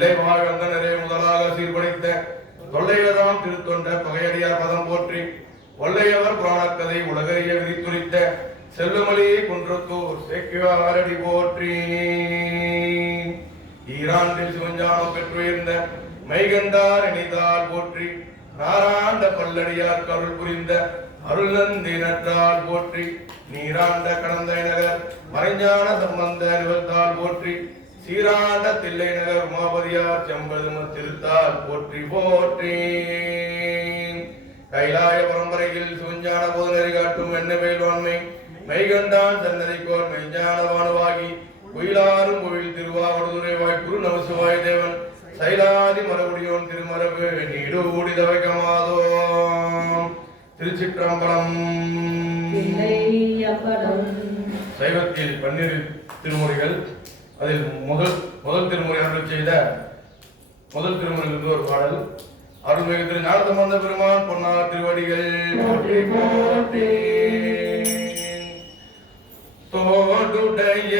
தில்லை வாழ்ந்தனரே முதலாக சீர்படைத்த தொல்லையதாம் திருத்தொண்ட தொகையடியார் பதம் போற்றி ஒல்லையவர் புராணக்கதை உலகைய விரித்துரித்த செல்லுமலி குன்றத்தூர் சேக்கிவாரடி போற்றி ஈராண்டில் சிவஞானம் பெற்றுயர்ந்த மைகண்டார் இணைந்தால் போற்றி நாராண்ட பல்லடியார் கருள் புரிந்த அருள் நந்தினற்றால் போற்றி நீராண்ட கடந்த நகர் மறைஞான சம்பந்த நிவர்த்தால் போற்றி சீராண்ட தில்லை நகர் உமாபதியார் செம்பதும திருத்தால் போற்றி போற்றி கைலாய பரம்பரையில் சிவஞான போதனரை காட்டும் எண்ணவேல்வான்மை மெய்கண்டான் சன்னதிக்கோர் மெய்ஞான வானுவாகி குயிலாரும் கோயில் திருவாவடுதுறை வாய் குரு நமசிவாய தேவன் சைலாதி மரபுடியோன் திருமரபு நீடூடி தவைக்கமாதோ திருச்சிற்றம்பலம். சைவத்தில் 12 திருமுறைகள். அதில் முதல் திருமுறை அருள் செய்த முதல் திருமுறையிலிருந்து ஒரு பாடல். அருள்மிகு திரு ஞானசம்பந்த பெருமான் பொன்னார் திருவடிகள் போற்றி போற்றி. தோடுடைய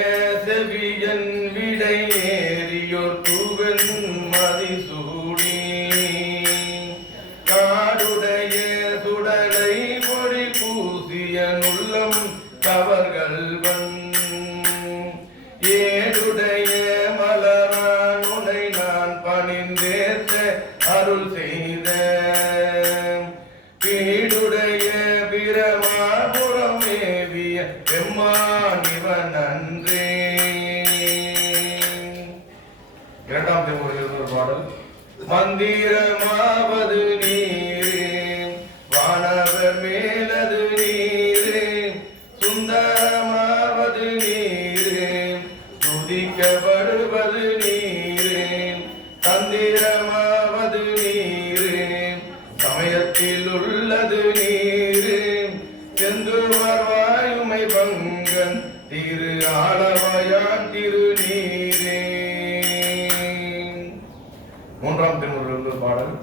செவியன் விடை ஏறியோர் தூவன் மதிசூடி காடுடைய சுடலை பொடி பூசிய நுள்ளம் கவர்கள்வன் ஏடுடைய மலரானுனை நான் பணிந்தேற்ற அருள் செய்த பீடுடைய பிரமாபுரம் ஏவிய பெம்மானிவன் அன்றே. இரண்டாம் திருமுறையில் ஒரு பாடல். மந்திரமாவது நீரே வானவர் மேலது நீரே சுந்தரமாவது நீரே துதிக்கப்படுவது நீரே தந்திரமாவது நீரே சமயத்தில் உள்ளது நீரே செந்துவர் வாயுமை பங்கன் திரு ஆலவயான் திரு நீரே. மூன்றாம் திருமுறையில் பாடல்.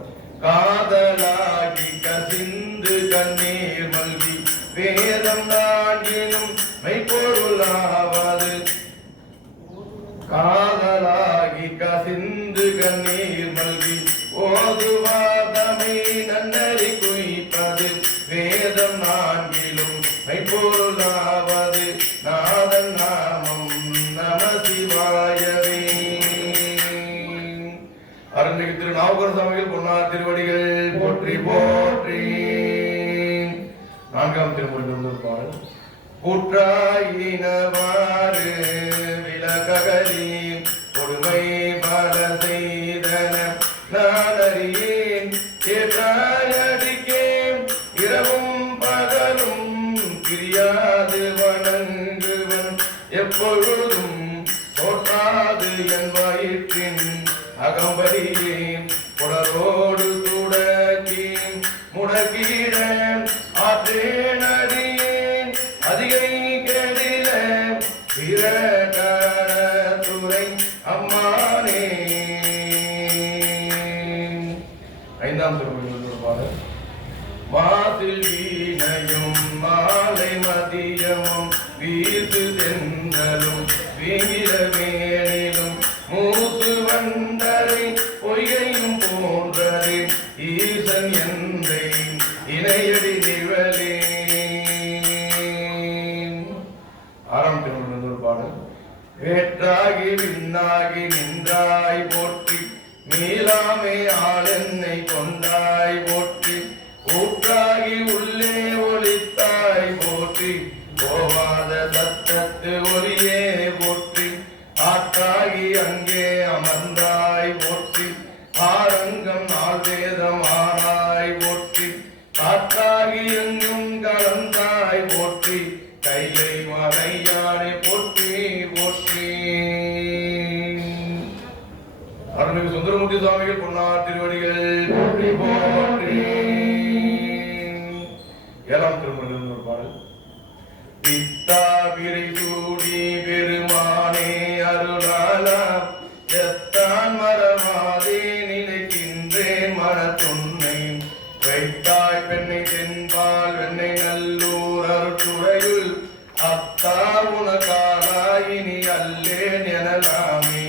காதலாகி கசிந்து கண்ணீர் மல்கி வேதம் நாகினும் மெய்ப்பொருளாவது காதலாகி கசிந்து கண்ணீர் மல்கி ஓதுவாதமை நன்னறி குய்ப்பது வேதம் நான்கிலும் மெய்ப்பொருளாவது நாதன் நாமம் நம சிவாயவே. அருள்மிகு திரு நாவுக்கர சுவாமிகள் பொன்னார் திருவடிகள் போற்றி போற்றி. நான்காம் திருமுறையிலிருந்து ஒரு பாடல். கூற்றாயினவாறு விலகலி கொடுமை பல செய்தன நான் அறியேன் ஏற்றாயடிக்கேன் இரவும் பகலும் பிரியாது வணங்குவன் எப்பொழுதும் தோற்றாது என் வயிற்றின் அகம்படியே புடரோடு துடக்கி முடக்கிட ஆற்றேன் அடியேன் அதிகை கேடில பிரகார துறை அம்மானே. ஐந்தாம் திருமுறையில் பாடல். மாசில் வீணையும் மாலை மதியமும் வீசு தென்றலும் வீங்கிற வேணிலும் மூசு வந்தரை பொய்கையும் போன்றரை ஈசன் என்றே இணையடி நிவலே. ஆறாம் திருமுறையில் ஒரு பாடல். வேற்றாகி விண்ணாகி நின்றாய் போற்றி மீளாமே ஆளென்னை கொண்டாய் போற்றி ஊற்றாகி உள்ளே ஒளித்தாய் போற்றி போவாத சத்தத்து ஒளியே போற்றி ஆற்றாகி அங்கே அமர்ந்தாய் போற்றி ஆரங்கம் நாள் வேதம் ஆனாய் போற்றி காற்றாகி எங்கும் கலந்தாய் போற்றி கையை மலையானை போற்றி போற்றி. அருள்மிகு சுந்தரமூர்த்தி சுவாமிகள் பொன்னார் திருவடிகள் போற்றி போற்றி. ஏழாம் திருமுறையில் ஒரு பாடல். பித்தா விரை சூடி பெருமானே அருளாலா எத்தான் மரமாதே நினைக்கின்றேன் மனத்துன்னை வைத்தாய் பெண்ணை தென்பால் வெண்ணை நல்லூர் அருட்டுறையுள் அத்தா உனக்காலாயினி அல்லேன் எனலாமே.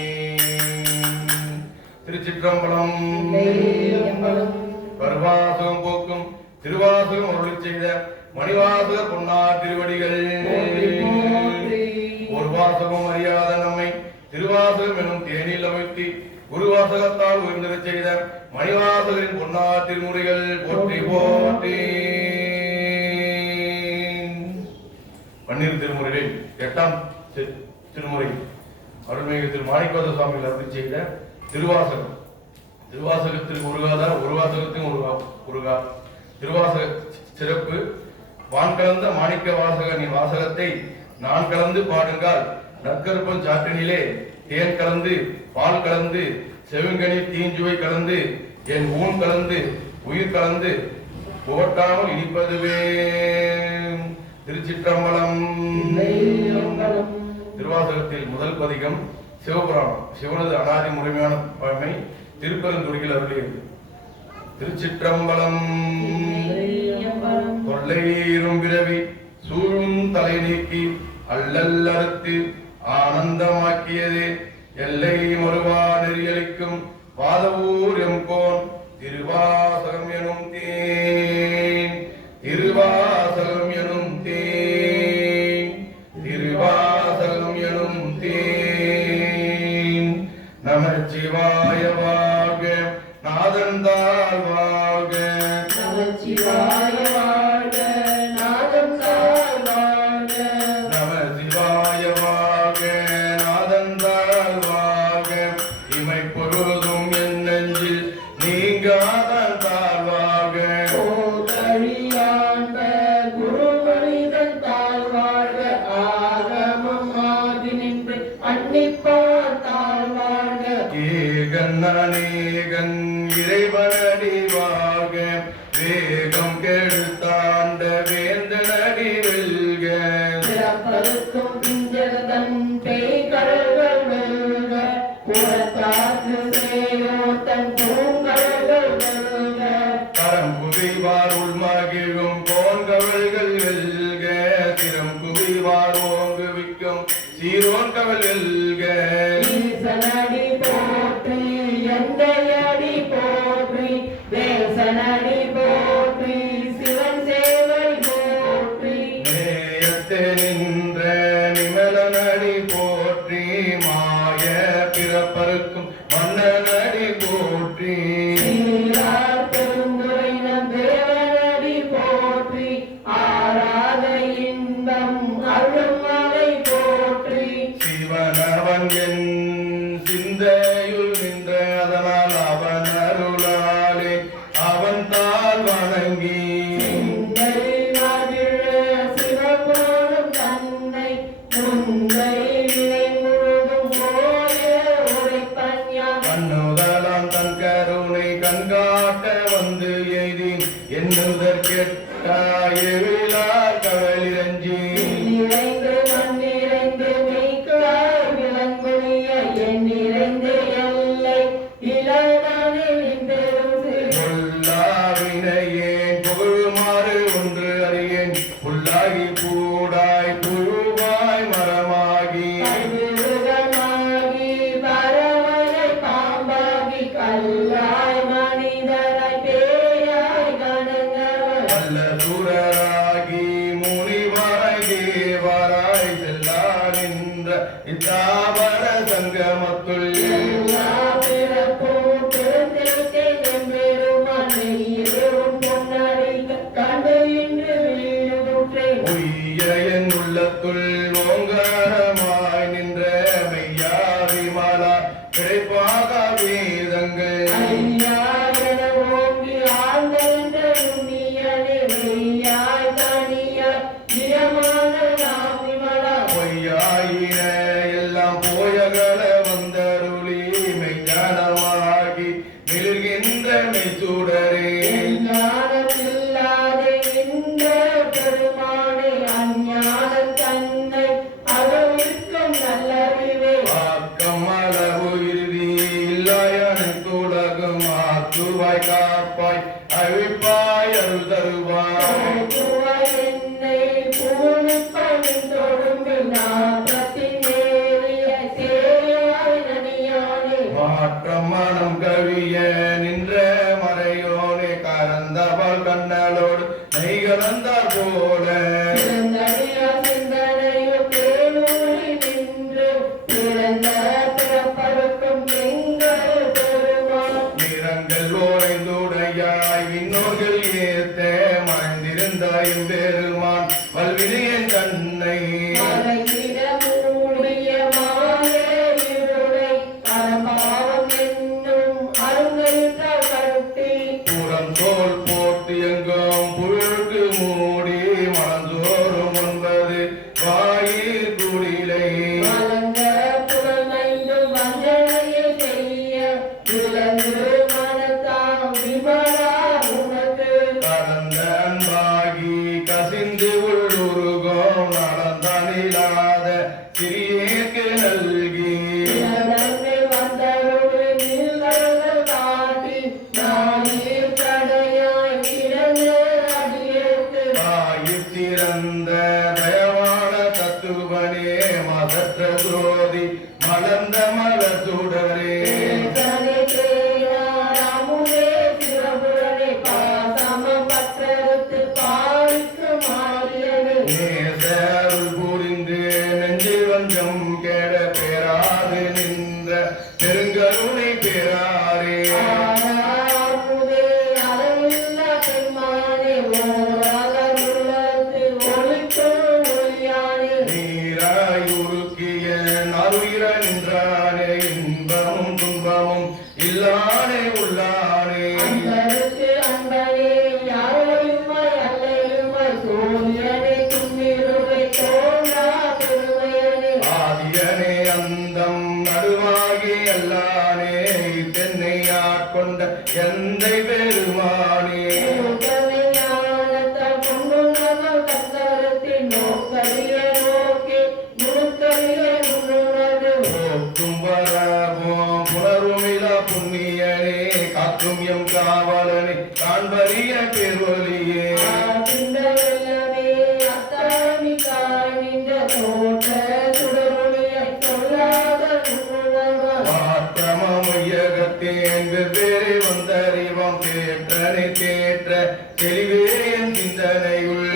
திருச்சிற்றம்பலம். திருச்சிற்றம்பலம். கருவாசகம் போக்கும் திருவாசகம் அருளிச் செய்த மணிவாசகர் பொன்னார் திருவடிகள். ஒரு வாசகம் அறியாத நம்மை திருவாசகம் எனும் தேனில் அமைத்து குருவாசகத்தால் உயர்ந்திடச் செய்த மணிவாசகரின் பொன்னார் திருமுறைகள் போற்றி போற்றி. பன்னிரு திருமுறைகளில் 8ஆம் திருமுறை அருள்மிகு திரு மாணிக்கவாசக சுவாமிகள் அருளி செய்த திருவாசகம். திருவாசகத்திற்கு உருகாதார், ஒரு வாசகத்தின் உருகா. திருவாசக சிறப்பு. வான் கலந்த மாணிக்க வாசகனின் வாசகத்தை நான் கலந்து பாடுங்கால் நற்கருப்பம் சாற்றினிலே தேன் கலந்து பால் கலந்து செவிங்கனி தீஞ்சுவை கலந்து என் ஊன் கலந்து உயிர் கலந்து போட்டாமல் இனிப்பதுவே. திருச்சிற்றம்பலம். திருவாசகத்தில் முதல் பதிகம் சிவபுராணம். சிவனது அனாதி முறைமையான பழமை திருப்பெருந்துறையில் அருளியது. திருச்சிற்றம்பலம். தொல்லையீரும் பிறவி சூழும் தலை நீக்கி அல்லல் அறுத்து ஆனந்தமாக்கியதே எல்லை மறுவா நெறியளிக்கும் பாதவூர் எம்கோன் திருவாசகம் எனும் தேன். திருவாசகம் எனும் தேன். திருவாசகம் எனும் தேன். நமச்சிவாய வாழ்க நாதந்தாள் வாழ்க. நமச்சிவாய வாழ்க நாதந்தாள் வாழ்க. நமசிவாய வாழ்க நாதந்தாள் வாழ்க. இமை பொழுதும் என் நெஞ்சில் நீங்காதந்தாள் வாழ்க. ஓதழியாண்ட குருமனிதன் தாழ் வாழ்க. ஆகமம் ஆகி நின்று அன்னிப்பார் தாழ் வாழ்க. ஏகன் அநேகன் இறைவனடி வாழ்க. வேகம் கெடுத்தாண்ட வேந்தனடி வெல்க. பிறப்பருக்கும் பிஞ்சகதன் பேய்கடல்கள் வெல்க. புறத்தாக்கு சேயோத்தன் பூங்கடல்கள் வெல்க. கரம் குவிவார் உள்மகிழும் கோன்கவல்கள் வெல்க. திறம் குவிவார் ஓங்குவிக்கும் சீரோன் கவல் வெல்க. ஈசனடி போற்றி எந்தையடி போற்றி. தேசனடி போற்றி சிவன் சேவை போற்றி. நேயத்தே நின்ற நிமலனடி போற்றி. மாய பிறப்பருக்கும் மன்னனடி போற்றி. சீரார் பெருந்துரையினம் தேவனடி போற்றி. ஆராத இன்பம் அருளும் மலை போற்றி. சிவனவன் என் சிந்தையுள் நின்ற அதனால் அவன் அருளாலே அவன் தாழ் வணங்கி. சிந்தை மகிழ சிவபோலும் தன்னை முந்தை வினை முழுதும் போய உரைப்பன் யான். கண்ணுதலாம் தன் கருணை கண்காட்ட வந்து எய்தி என்னுதற் கெட்டாயிலார் கவலிரஞ்சி. நிறைந்து மண்ணிறைந்து மெய்க்காய் விளங்குடைய என் நிறைந்து எல்லை இளவனில் பெரும் பொல்லாவினையேன் புகழுமாறு ஒன்று அறியேன். புல்லாகி பூடாய் புழுவாய் மரமாகி கல்விருகமாகி பறவையை பாம்பாகி கல்லாய் மனிதராய் பேயாய் கணங்கவர் வல்ல சூரராகி முனிவராய் தேவராய் செல்லா நின்ற இத்தாவர சங்கமத்துள் எல்லா பிறப்பும் பிறந்திருக்கேன் எம்பெருமான் மெய்யிலும் பொன்னடிக்க கண்டு இன்று வீடுற்றேன். உய்ய என் உள்ளத்துள் ஓங்காரமாய் நின்ற மெய்யா விமலா கிடைப்பாக வேதங்கள். ஐயா என ஓங்கி ஆழ்ந்த நுண்ணியனே மெய்யாய் தனியாய் நியமான நாம் விமலா. பொய்யாயின எல்லாம் போயகல வந்தருளி மெய்ஞானமாகி மிழுகின்ற மெய்சூடரே. ஞானமில்லாத இந்த பெருமானே அஞ்ஞானம் தன்னை அளவிற்கும் நல்லறிவே. ஆக்கம் அளவு இறுதி இல்லையனைத்துலகம் ஆக்குவாய் காப்பாய் அழிப்பாய் அருள் தருவாய். துவாய் என்னை பூமிப்பனின் தொழும்பில் நாற்பத்தின் நேரிய சேயாய் நனியானே. வா மாற்றம் மனம் கவிய நின்ற மறையோனே கரந்தவள் கண்ணலோடு நெய் கலந்தார் போல நிறங்கள் ஓரைந்துடையாய் விண்ணோர்கள் ஏத்த மறைந்திருந்தாய் பெருமான் வல்விழியன் கண்ணை புறம் தோல் போட்டு எங்கும் புழுக்கு மூடி மனந்தோறும் ஒன்பது வாயிற் குடிலை கடந்த அன்பாகி கசிந்து உள்ளுருகம் நடந்தனிலாத சிறியேக்கு நல்கி திறந்த தயவான தத்துவனே மதற்ற துரோதி மலர்ந்த மலத்துடரே நேசருள் புரிந்து நெஞ்சில் வஞ்சம் கெட பெறாது நின்ற பெருங்கருணை பெறாரே நீராயுருக்கிய நறுயிர நின்றானே இன்பமும் துன்பமும் இல்லானே உள்ளானே ஆதியனே அந்தம் நடுவாகி எல்லானே தென்னை ஆட்கொண்ட எந்தை பெருமானே போற்றும் வரவோம் புனருமிலா புண்ணியனே காக்கும் எம் காவலனே காண்பறிய பெருவலியே மாற்றமையகத்தேன் வெவ்வேறு வந்தறிவம் தேற்றனை தேற்ற தெளிவே என் சிந்தனையுள்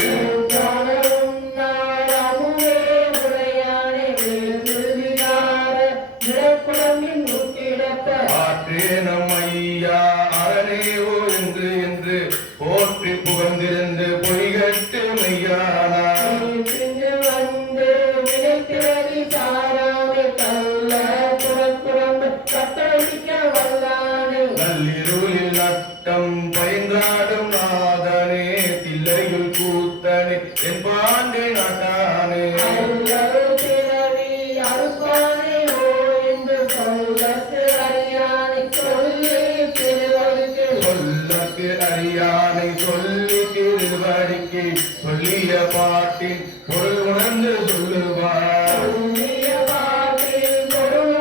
ஆற்றேனம் ஐயா அரணேவோ என்று போற்றி புகழ்ந்திருந்து பொய்கட்டு மெய்யானார் நள்ளிருளில் நட்டம் பயின்றாடும் நாதனே தில்லையுள் கூத்தனே என் பாண்டி நாட்டானே சொல்லக்கு அறியானை சொல்லி திருவடிக்கு சொல்லிய பாட்டின் பொருள் உணர்ந்து சொல்லுவார் சொல்லிய பாட்டின் பொருள்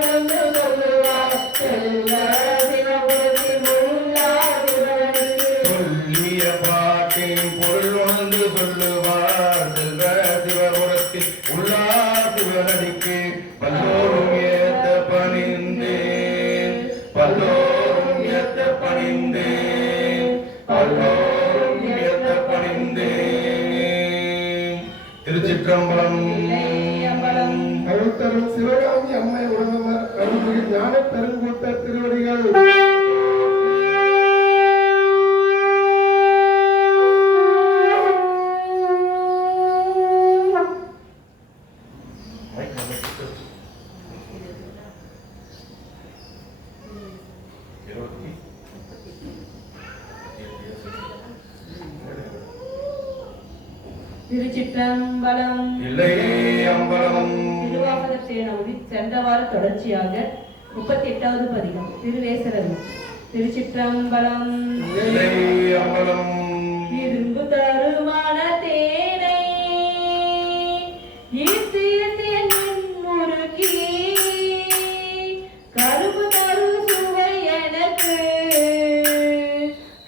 உணர்ந்து சொல்லுவார் செல்வ சிவபுரத்தில் உள்ளா சிவனடிக்கு பல்லோரும் ஏத்த பணிந்தேன் பல்லோரும் ஏத்த பணிந்தேன் பல்லோரும் ஏத்த பணிந்தேன். திருச்சிற்றம்பலம். கருத்தரும் சிவகாமி அம்மை உடனமர் கருமிகு ஞான பெருங்கூட்ட திருவடிகள் திருச்சிற்றம்பலம். இல்லையே அம்பலம். திருவாசகர் சேனவுடி சென்ற வார தொடர்ச்சியாக 38வது பதிகம் திருவேசரவி. திருச்சிற்றம்பலம். இல்லையே அம்பலம். இரும்பு தருமான தேனை ஈர்த்தேன் முருகி கரும்பு தரு சுவை எனக்கு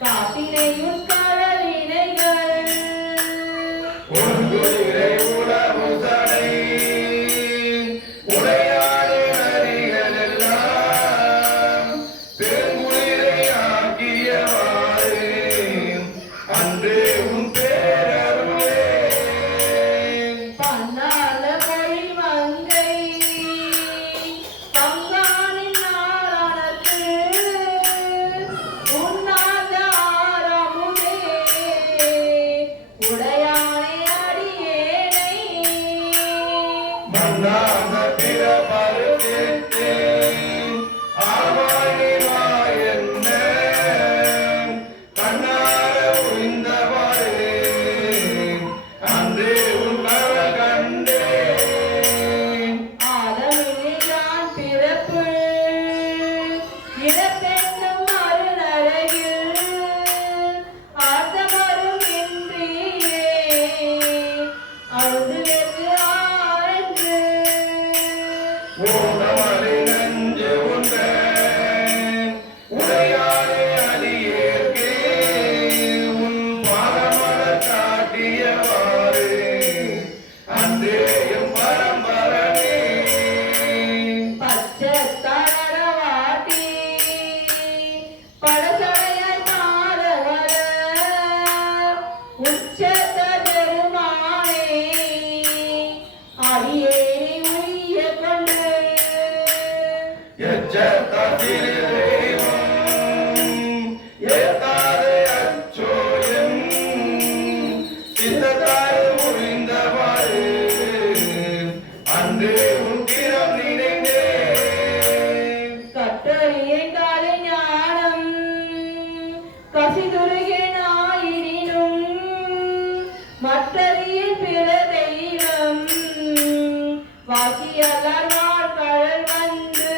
காப்பினையும் கடலினைகள் ஒன்றுரை உணவு சடை உடையாடு நரிகள் எல்லாம் மசிதுருகினாயினும் மற்றறிய பிற தெய்வம் வாக்கியலார் வாழ்கழல் வந்து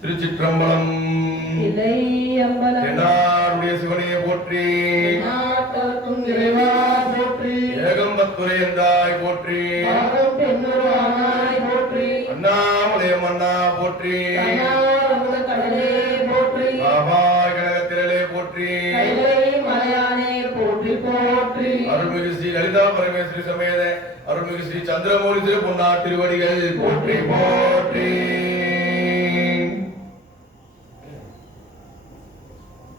திருச்சிற்றம்பலம். என்னாருடைய சிவனையை போற்றி, ஏகம்பத்துரை என்றாய் போற்றி, அண்ணாமலைய மன்னா போற்றி, பாபாய் கனகத்திரளே போற்றி, அருள்மிகு ஸ்ரீ லலிதா பரமேஸ்வரி சமேத அருள்மிகு ஸ்ரீ சந்திரமௌலி திரு பொன்னார் திருவடிகள் போற்றி போற்றி.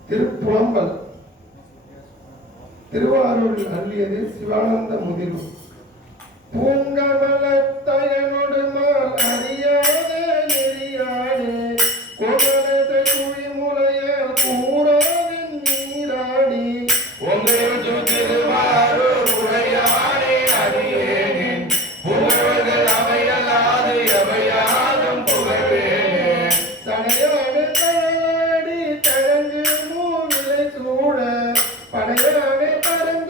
திருப்புலம்பல். திருவாரூரில் அள்ளியது சிவானந்த முதிர்வு. பூங்கமலத்தயனொடு மால் அறியாத நெறியாடு கோமலத்தை குழிமுலைய கூடாவின் நீராடி உங்கள் திருவாரூர் உரையாடே அடியேனின் புகழ்கள் அவையல்லாது எவையாதும் புகழ்வேனே. சடையாடு தழவாடி தழங்கு மூவிலை சூட படையாடு பரங்க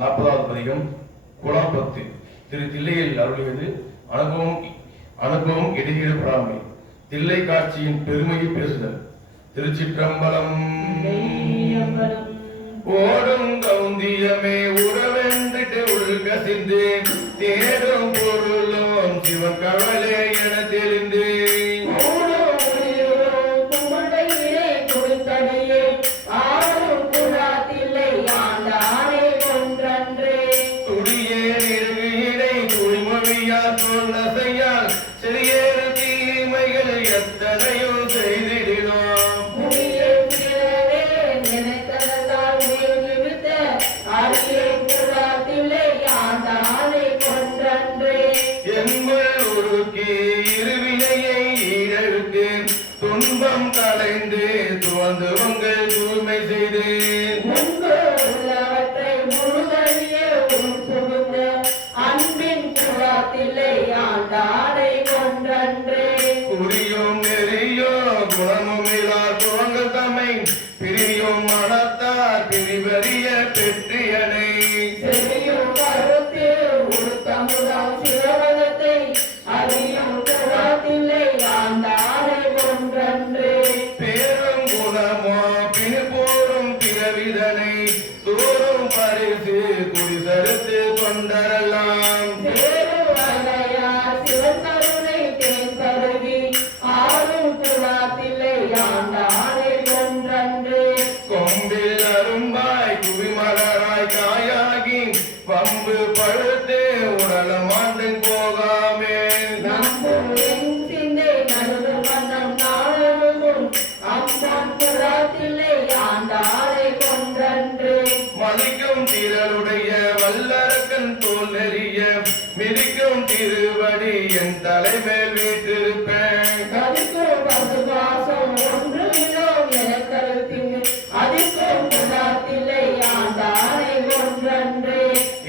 40வது பதிகம் குலாப்பத்து. திரு தில்லையில் அருளியது அனுபவம் இடையீடுபடாமை. தில்லை காட்சியின் பெருமையை பேசுதல். திருச்சிற்றம்பலம். ஓடும் கவுந்தியமே உறவென்றிட்டு உள்கசிந்து தேடும் பொருளும் சிவன் கவலை என தெரிந்து துன்பம் கலைந்து துவந்து உங்கள் தூய்மை செய்து அன்பின் குலத்திலே ஆண்டாரை கொன்றன்றே குறியும் நெறியோ குணமும் இல்லார் துவங்கள் தம்மை பிரியும் மனத்தார் பிரிவறிய பெற்றியனை செறியும் கருத்து உருத்தமுதாம் சிவபதத்தை அறியும் குலத்திலே ஆண்டாரை கொன்றன்றே பேரும் குணமோ பின்போரும் பிறவிதனை தோறும் பரிசு குறிசறுத்து கொண்டரலாம் கொம்பில் அரும்பாய் குவிமலராய் காயாகி பம்பு பழுத்து உடலம் ஆண்டு போகாமே மதிக்கும் திரளுடைய வல்லரக்கன் தோல் நெறிய மிதிக்கும் திருவடி என் தலைமேல் வீற்றிருப்பேன்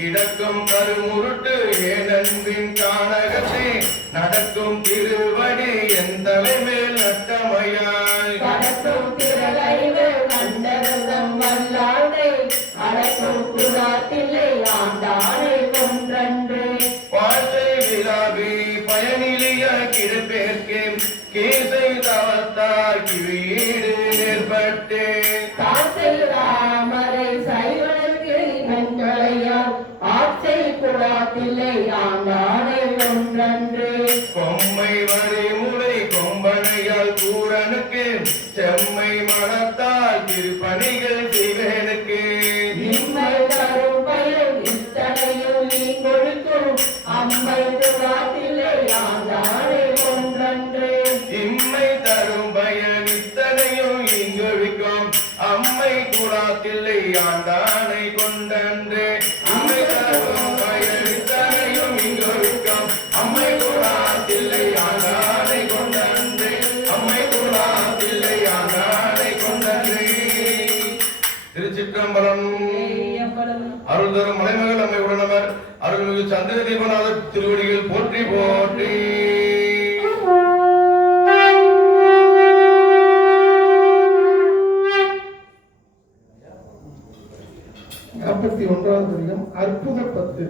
இடக்கும் கருமுருட்டு ஏனன்பின் கானகத்தே நடக்கும் திருவடி என் தலைமேல் நட்டமையாய் பாசை விழாவி பயனிலிய கிழப்பேர்க்கு கேசை தவத்தார் கிவீடு நேர்பட்டே கொம்மை வழிமுறை கொம்பனையால் கூரனுக்கு செம்மை மனத்தால் திருப்பணிகள் செய்வேனுக்கு அம்மை குலாத்திலே ஆண்டாரை கொன்றன்றே இம்மை தரும் பயன் இத்தனையும் இங்கொழிக்கும் அம்மை குலாத்தில்லை ஆண்டானை கொண்டன்றே அம்மை தரும் பயன் இத்தனையும் இங்கொழிக்கும் அம்மை குலாத்தில்லை ஆண்டானை கொண்டன்றே அம்மை குலாத்தில்லை ஆண்டானை கொண்டன்றே. திருச்சிற்றம்பலம். அருள் தரும் மலைமகள் அம்மை உடனவர் அருள்மிகு சந்திர தீபநாத திருவடிகள் போற்றி போற்றி. 41வது பதிகம் அற்புத பத்து.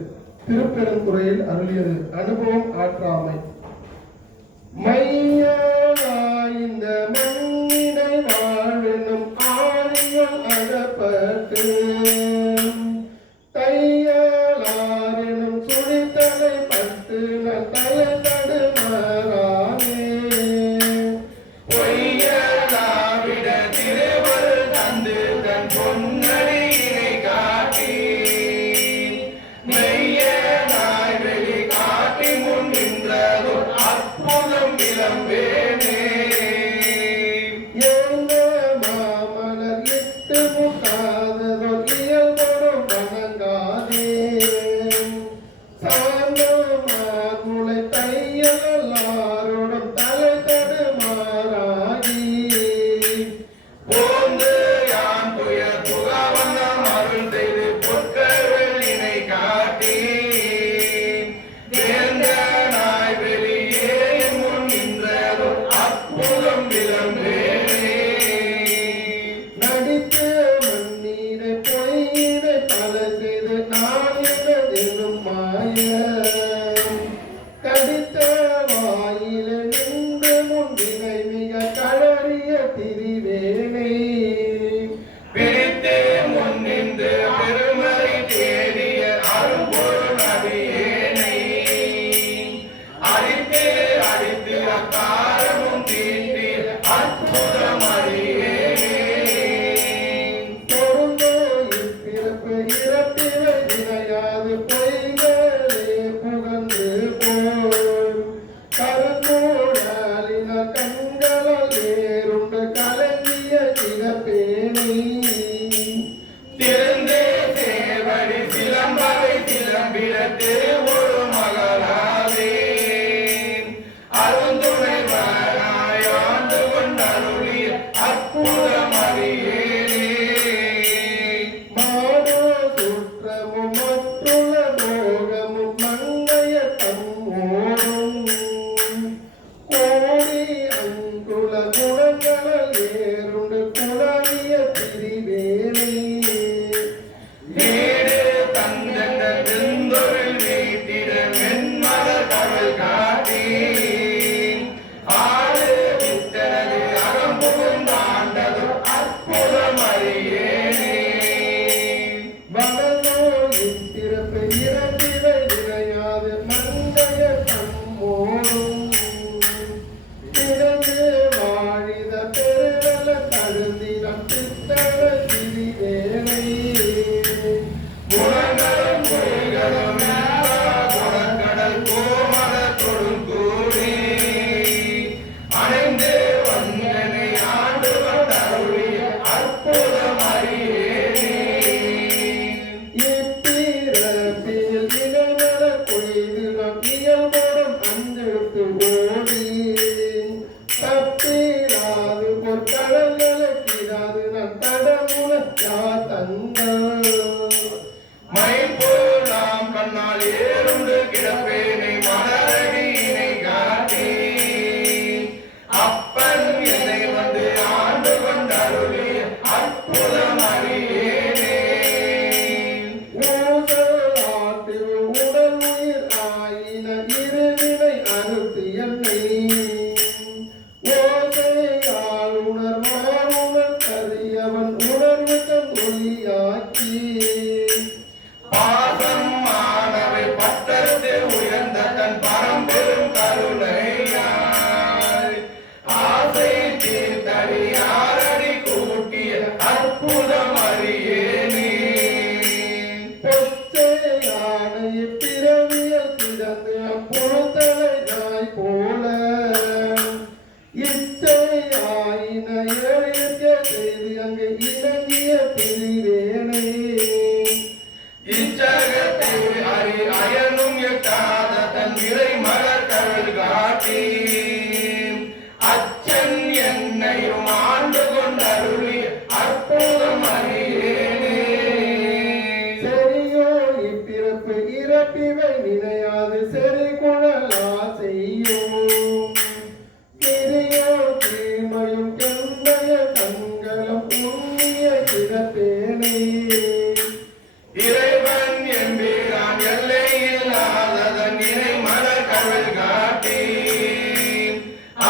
திருப்பெருந்துறையில் அருளியது அனுபவம் ஆற்றாமை. மையாய்ந்த மண்ணினை வாழெனும் ஆணிகள் அகப்பட்டு தையலாரெனும் சுழித்தலை பட்டு தலை தடுமாறாமே பொய்யலாவிட திருவள் தந்து தன் பொன்னடியினை காட்டி மெய்யனாய் வெளி காட்டி முன் நின்றதோ அற்புதம் விளம்பேனே. அந்நாள் ஏறுண்டு கிடப்பேனை மலரடியினை காட்டி அப்பன் என்னை வந்து ஆண்டு கொண்டருளி அற்புதம் அறியேனே. உடல் உயிர் ஆயின இருவினை அறுத்து என்னை ஓசையால் உணர்வார் கரியவன் உணர்வுடன் ஒளியாக்கி பாசம் மாணவை பட்டத்து உயர்ந்த தன் பரம்பெரும் கருணையாய் ஆசை தீர்த்தடி ஆரடி கூட்டிய அற்புதம் அறியேனே. பொச்சையான இப்பிறவியல் பிறந்து பொழுதலை நாய் போல இச்சையாயின ஏழிய செய்து அங்கு இணங்கிய பிரிவேனை இச்சகத்தை அயனும் எட்டாத தன் இறை மலர் கழல் காட்டி அச்சன் என்னையும் ஆண்டு கொண்டருளி அற்புதம் அறியேனே. சரியோ இப்பிறப்பு இறப்பிவை நினையாது செறி குழலா செய்யும் திரியோ தீமையும் கெந்தைய தங்கலம் உண்ணிய கிடப்பேனே இறைவன் எம்பிரான் எல்லையில்லாததன் இறை மலர் கழல் காட்டி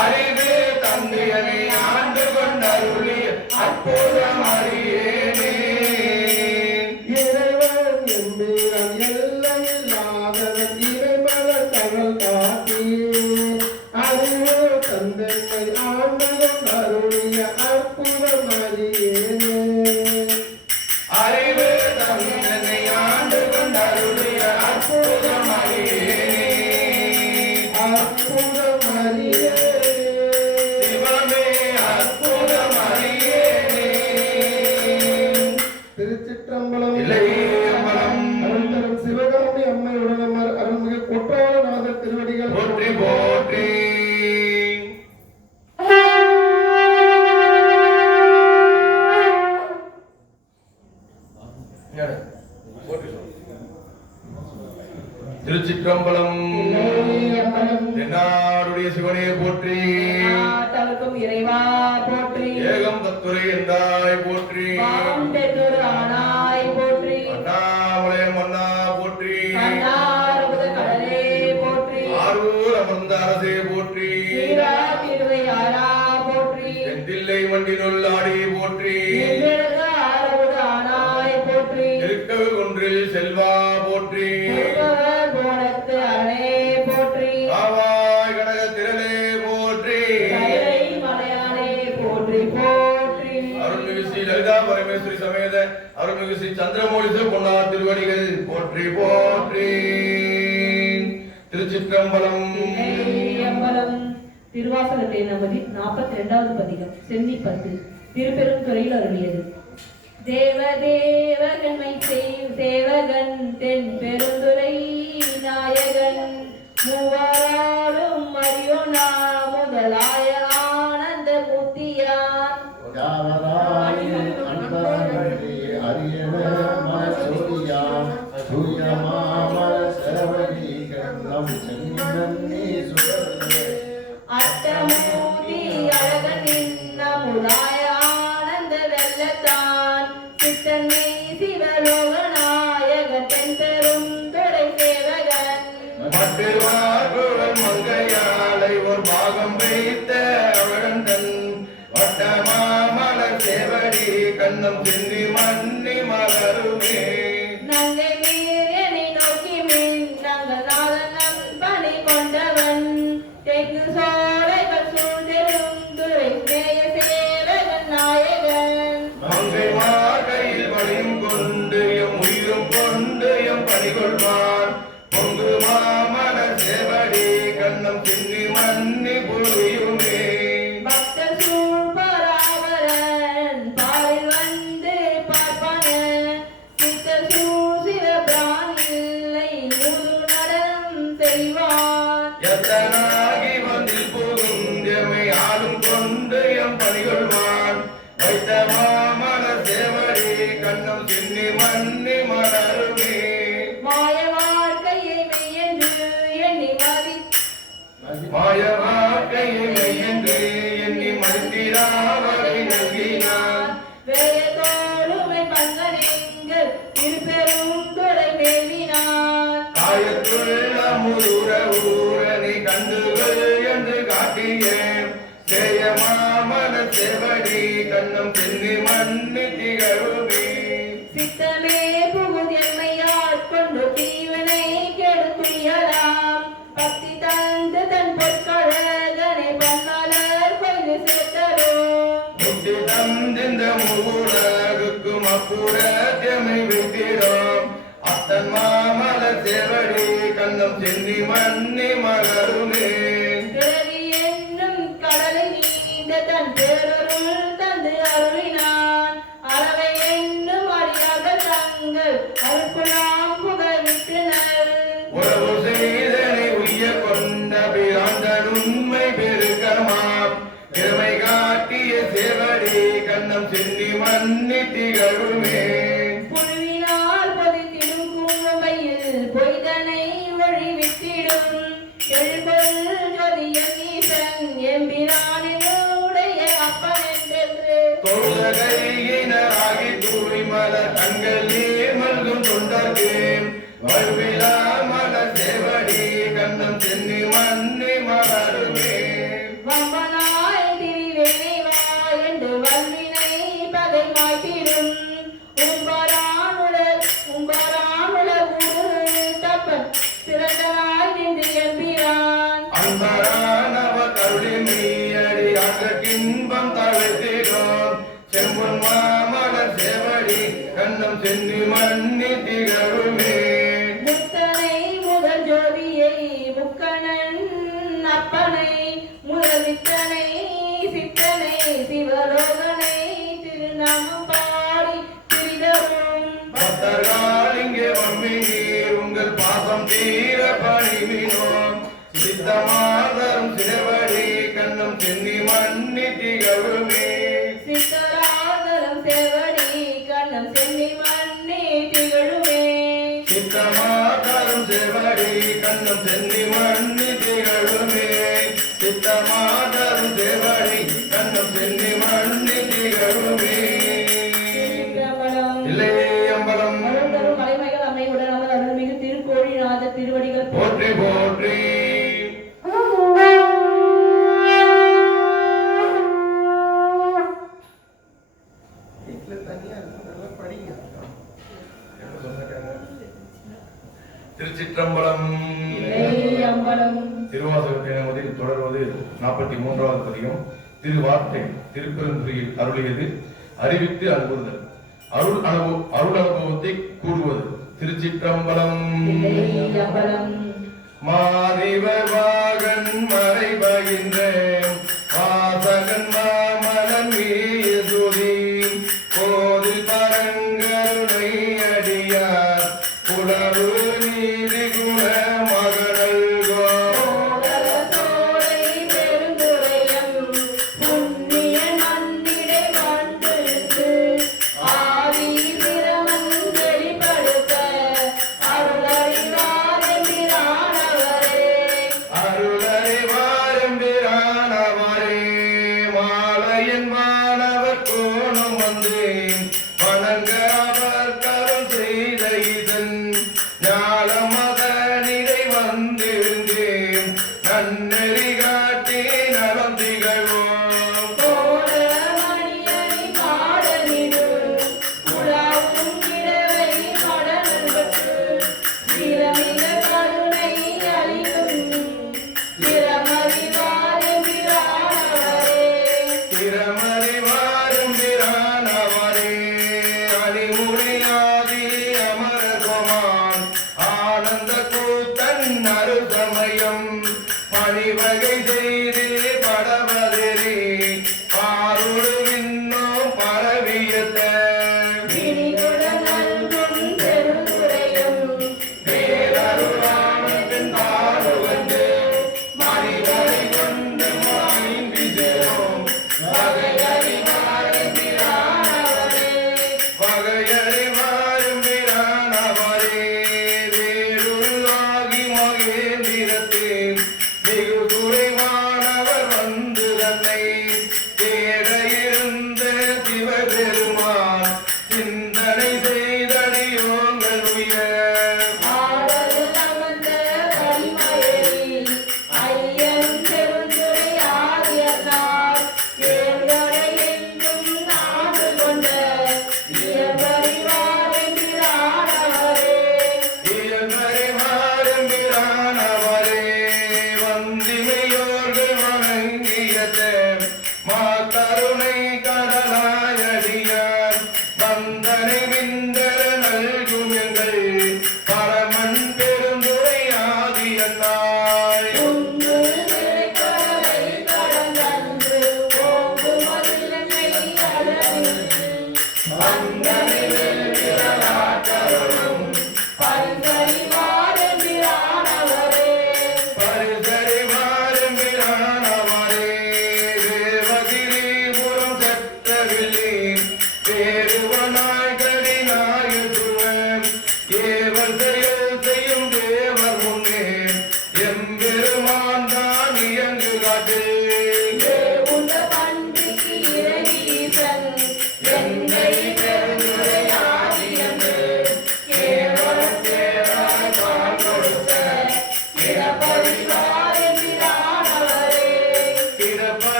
அறிவு தந்தையனை ஆண்டு கொண்டருளி அற்புதம் அறியேனே. இறைவன் எம்பிரான் எல்லையில்லாதவன் இறைமலர் கடல் காட்டி அறிவு தந்தையை ஆண்டவன் அருளிய அற்புதம் அறியேனே. அறிவு தந்தையனை ஆண்டு கொண்டருளிய அற்புதம் அறியேனே. அற்புதம் அறியேனே. சிவமே அற்புதம் அறியேனே. திருச்சிற்றம்பலம் இல்லையம்பலம் அருள்தரும் சிவகாமி அம்மையுடன் அமர் அருள்மிகு குற்றாலநாதர் திருவடிகள் போற்றி போற்றி. திருச்சிற்றம்பலம். தென்னாடுடைய சிவனே போற்றி. தவறுக்கும் இறைவா போற்றி. ஏகம் தத்துரை என்றாய் போற்றி. பாவம் தென்னொரு ஆனாய் போற்றி. அண்ணாமலையம் மன்னா போற்றி. கண்ணாரமுத கடலே போற்றி. ஆரூர் அமர்ந்த அரசே போற்றி. சீரா திருவையாரா போற்றி. செந்தில்லை மண்டினுள் ஆடி போற்றி. நின்றெழுக ஆரமுத ஆனாய் போற்றி. இருக்கவு குன்றில் செல்வா போற்றி. திருப்பவர் போனத்து அரணே போற்றி. ஆவாய் கனக திரளே போற்றி. கைலை மலையானே போற்றி போற்றி. அருள்மிகு ஸ்ரீ லலிதா பரமேஸ்வரி சமேத அருள்மிகு ஸ்ரீ சந்திரமௌலி பொன்னார் திருவடிகள் போற்றி போற்றி. திருச்சிற்றம்பலம். அம்பலம். திருவாசகத்தை நமது 42வது பதிகம் சென்னி 10 திருப்பெருந்துறையில் அருளியது. தேவதேவகன்மை சேவகன் தென் பெருந்துரை நாயகன் மூவராலும் அறியோனா முதலாய ஆனந்த மூர்த்தியான் அட்டமூர்த்தி அழகனின் நமுதாய ஆனந்த வெள்ளத்தான் சித்தன்மை சிவலோகநாயக தென் பெரும் துறை சேவகன் மட்டில்வார்குழல் மங்கையாளை ஒரு பாகம் வைத்த அவன் தன் வட்டமாமலர் சேவடி கண்ணம் சென்னி மன்னி மலருமே நங்கை மீறி கருத்துள்ள முதுர ஊரணி கண்டுகள் என்று காட்டிய ஜெயமாமல செவடி கண்ணம் சென்னி மண்ணி திகழுமே சித்தமே புகுதென்மையால் கொண்டு தீவினை கெடுத்துயலாம் பக்தி தந்து தன் பொற்கழகனை பன்மலர் கொய்து சேர்த்தரும் முக்தி தந்திந்த முகுலகுக்கும் அப்புறத்தமை விட்டிடும் அத்தன் மாமல செவடி கண்ணம் சென்னி மண்ணி மலருமே பிறவி என்னும் கடலை நீந்த தன் பேரருள் தந்து அருளினான் அறவை என்னும் அறியாத தங்கள் அருட்புலாம் புகழ்விட்டனர் உறவு செய்தனை உய்ய கொண்ட பிராந்தன் உண்மை பெருக்கமாம் பெருமை காட்டிய சேவடி கண்ணம் சென்னி மண்ணி திகழுமே புழுவினால் பொதித்திடும் குங்குமையில் பொய்தனை ஒழிவித்திடும் எழுபொருள் ஜோதியன் ஈசன் எம்பிரானுடைய அப்பன் என்றென்று தொழுத கையினராகி தூய்மல தங்களே மல்கும் தொண்டர்க்கு வாழ்விலா மல சேவடி கண்ணம் சென்னி மண்ணி மலருமே வம்பனாய் திரிவேனை வா என்று வல்வினை பகை மாய்த்திடும் உம்பரானுல ஊரு தப்பன் சிறந்தனாய் நின்று எம்பிரான் அன்பரானவ கருளி மெய்யடி அகின்பம் தழுத்திடும் செம்பொன் மாமல சேவடி கண்ணம் சென்னி மண்ணி திகழுமே முத்தனை முதல் ஜோதியை முக்கணன் அப்பனை முதல் வித்தனை சித்தனை சிவலோகனை திருநாமம் பாடி திரிதரும் பக்தர்கள் இங்கே வம்மினீர் உங்கள் பாசம் தீர பணிவினோம் சித்தமாதரும் சேவடி கண்ணம் சென்னி மண்ணி திகழுமே சித்தராதரம் சேவடி கண்ணம் சென்னி மண்ணி திகழுமே சித்தமாதரும் சேவடி கண்ணம் சென்னி மண்ணி திகழுமே சித்தமாதரும் சேவடி கண்ணம் சென்னி மண்ணி திகழுமே திருச்சிற்றம்பலம். இல்லை அம்பலம் அருள்தரும் மலைமகள் அம்மையுடன் நமது அருள்மிகு திருக்கோழிநாத திருவடிகள் போற்றி போற்றி திருச்சிற்றம்பலம் அம்பலம் திருவாசகத்தை நமதில் தொடர்வது 43வது பதிகம் திருவார்த்தை திருப்பெருந்துறையில் அருளியது அறிவித்து அனுப்புதல் அருள் அனுபவத்தை கூறுவது திருச்சிற்றம்பலம் அம்பலம் மாறிவர் வாகன் மறைபகின்ற வாசகன் மாமலன் மீதுதி கோதில் பரங்கருணை அடியார் புலரு நீதி குண மகனல்கோ சோலை பெருந்துரையம் புண்ணிய மந்திடை கண்டு ஆதி பிரமன் வெளிப்படுத்த அருளறிவாரே அருளறிவாரும் பிரானவரே மாலையன் மாணவர் கோணம் வந்தேன் வணங்க அவர் கரம் செய்த இதன் ஞாலமத நிலை வந்திருந்தேன் நன்னெறி காட்டி நலம் திகழ்வோம் கோடமணியணி பாடலிடு உலாவும் கிழவை கடல்பட்டு திறமிக கருணை அளிக்கும் திறமறிவாறு பிரானவரே திறமறிவாரும் பிரானவரே அடிமுடியாதி அமரகுமான் ஆனந்த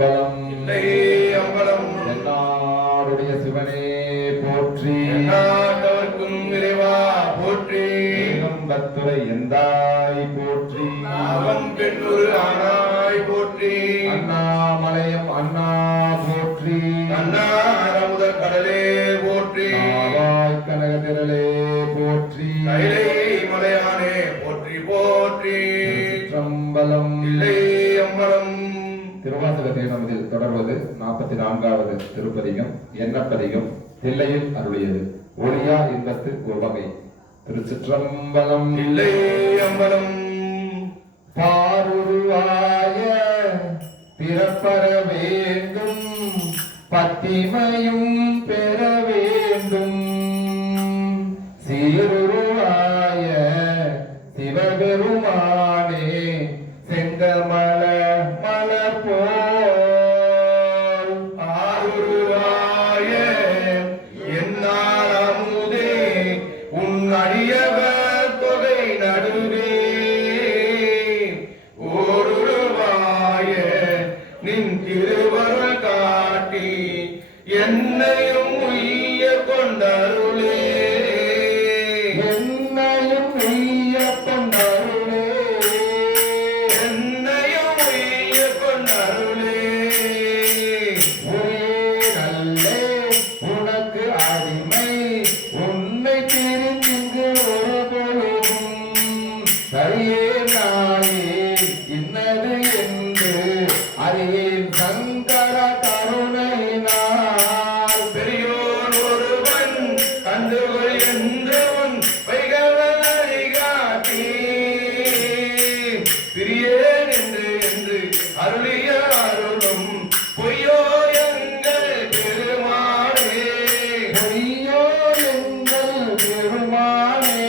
சிற்றம்பலம் இல்லை அம்பலம். என்னாருடைய சிவனே போற்றி. எந்நாட்டவர்க்கும் இறைவா போற்றி. ஏகம்பத்துரை எந்தாய் போற்றி. அவன் பெண்ணொரு ஆனாய் போற்றி. அண்ணாமலையம் அண்ணா போற்றி. அண்ணாரமுத கடலே போற்றி. நாவாய் கனக திரளே போற்றி. கைலை மலையானே போற்றி போற்றி. சிற்றம்பலம் இல்லை அம்பலம். திருவாசக தேனமதில் தொடர்வது 44வது திருப்பதிகம் எண்ணப்பதிகம் தில்லையில் அருளியது. ஒளியா இன்பத்து ஒரு வகை. திருச்சிற்றம்பலம். இல்லை அம்பலம். பாருருவாய பிறப்பற வேண்டும் பத்திமையும் பெற வேண்டும். சீருருவாய சிவபெருமானே செங்கமல மலர் போல். ஆருருவாய எந்நாள் அமுதே உன் அடியவர் தொகை நடுவே. ஓருருவாய நின் திருவருள் காட்டி என்னையும் உய்ய கொண்டருளே. என்னையும் உய்ய கொண்டருளே. என்னையும் உய்ய கொண்டருளே. ஒரே நல்லே உனக்கு அடிமை உன்னை பிரிந்திங்கு ஒரு பொழுதும் சரியே நாயே இன்னது என்று அறியேன் சங்கர கருணையினால். பெரியோன் ஒருவன் கண்டுகொள் என்றவன் வைகவனை காட்டி பிரியேன் என்று அருளிய அருளும் பொய்யோ எங்கள் பெருமானே. பொய்யோ எங்கள் பெருமானே.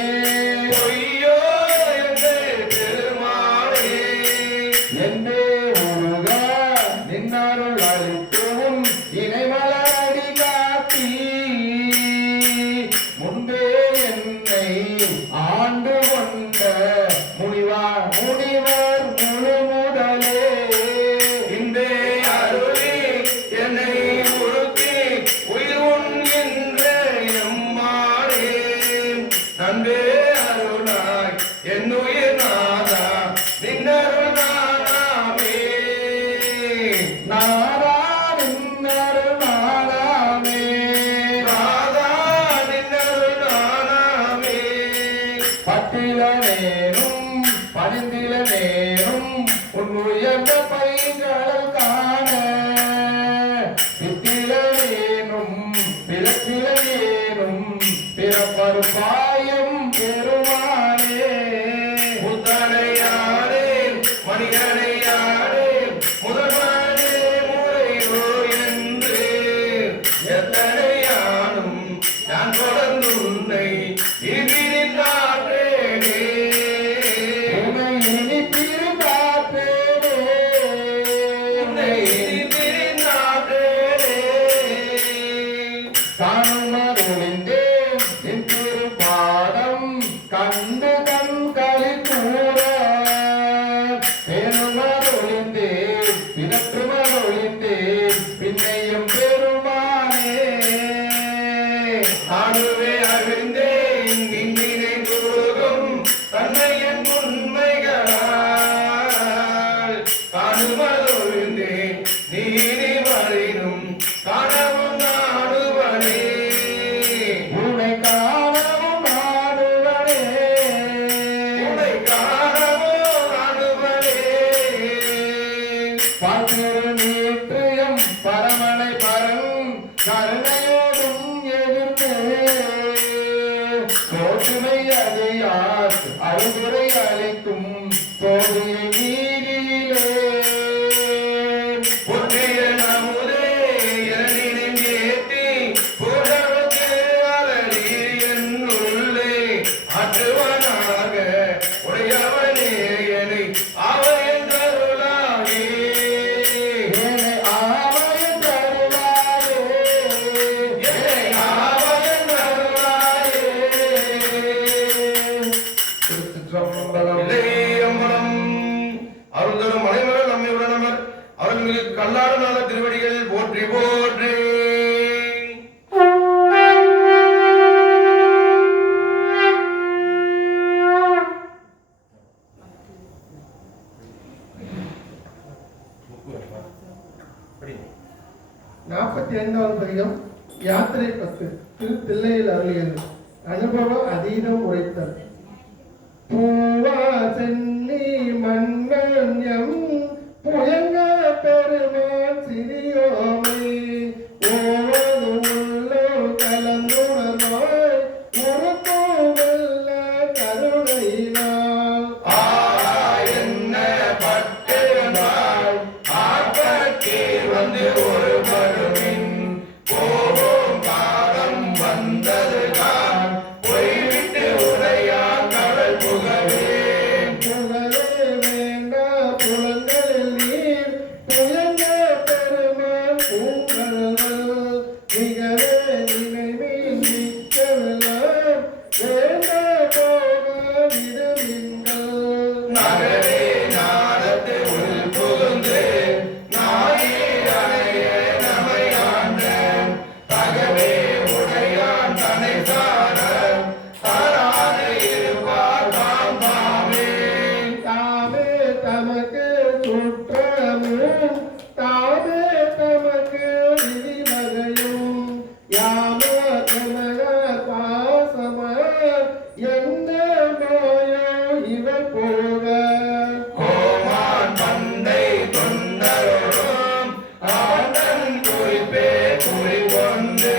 பொய்யோ எங்கள் பெருமானே. என்றே உருக நின்னருள் அளித்தும் இணைமலரடி காட்டி முன்பே என்னை ஆண்டு கொண்ட முனிவர் முழு முதலே. இன்றே அருளி என்னை உருக்கி உயிர் உண் என்ற எம்மானே. நன்றே அருளாய் என்னுயிர் நாதா நின்னருள் நானாமே. நாரா நின்னருள் நாளாமே. நாதா நின்னருள் நானாமே. பட்டில நேரும் பணிந்தில நேரும் உன் உயர்ந்த பைங்கடல் காண பித்தில நேரும் பிறத்தில நேரும் பிறப்பரு பாயம் பெருமானே. முத்தனையானே மணியனையானே முதல்வனே முறையோ என்று எத்தனையானும் நான் தொடர்ந்து உன்னை இனிப்பிரிந்தாற்றேனே. உன்னை இனி பிரிந்தாற்றேனே. உன்னை இனிப்பிரிந்தாற்றேனே. காணுமருளிந்தேன் நின் திருப்பாதம் கண்டு கண் களி கூற பெருமருளிந்தேன் பிறற்றுமருளிந்தேன் பின்னையும் பெருமானே. ஆடுவே அறிந்தேன் நின்னினை குருகும் தன்மையன் உண்மைகளால் காணுமதொழுந்தேன் நீதி வரையினும் காணவும் நாடுவனே. உனை காணவும் நாடுவனே. உன்னை காணவும் நாடுவனே. பார்த்திரு நீற்றியம் பரமனை பரம் கருணையோடும் எதிர்த்து தோற்றுமை அறியார் அருகுறை அளிக்கும் தோழியை நீரிலே. ஒன்றிய நமுதே இரணினின் ஏத்தி புறவுக்கு அலறி என்னுள்ளே ஆற்றுவனாக உடையவனே என்னை அவையந்தருளாயே. என சைலாநாத திருவடிகள் போற்றி போற்றி. நாற்பத்தி ஐந்தாவது பதிகம் யாத்திரை 10 திரு தில்லையில் அருளியது. அனுபவ அதீதம் உரைத்தல். பூவா சென்னி மன்னன் எம் புயங்க பெருமான் சிறியோமை ஓவது உள்ளோ கலந்துணர்வாய் உருக்கோவல்ல கருணையினால் என்ன பட்டிருந்தாய் ஆப்பட்டீர் வந்து ஒரு பருமின் போகும் காலம் வந்ததுதான் பொய்விட்டு உரையான் கடல் புகவே புகழே வேண்டா புலங்களில் நீர் புயங்க பெருமான் பூங்கடல் மிகவே நினைவில் மிக்கவெல்லாம் வேண்டா போக விடுவீங்கள். நகரே ஞானத்து உள் புகுந்து நாயே அணைய நமையாண்ட தகவே உடையான் தனை சார தாராது இருப்பார் தாம் தாமே தாமே தமக்கு சுற்றமும் தாமே தமக்கு விதிவகையும் யாம தமக பாசமர் எந்த நோயோ இவர் போக கோமான் பண்டை தொண்டரோடும் ஆண்டன் குறிப்பே குறிகொண்டு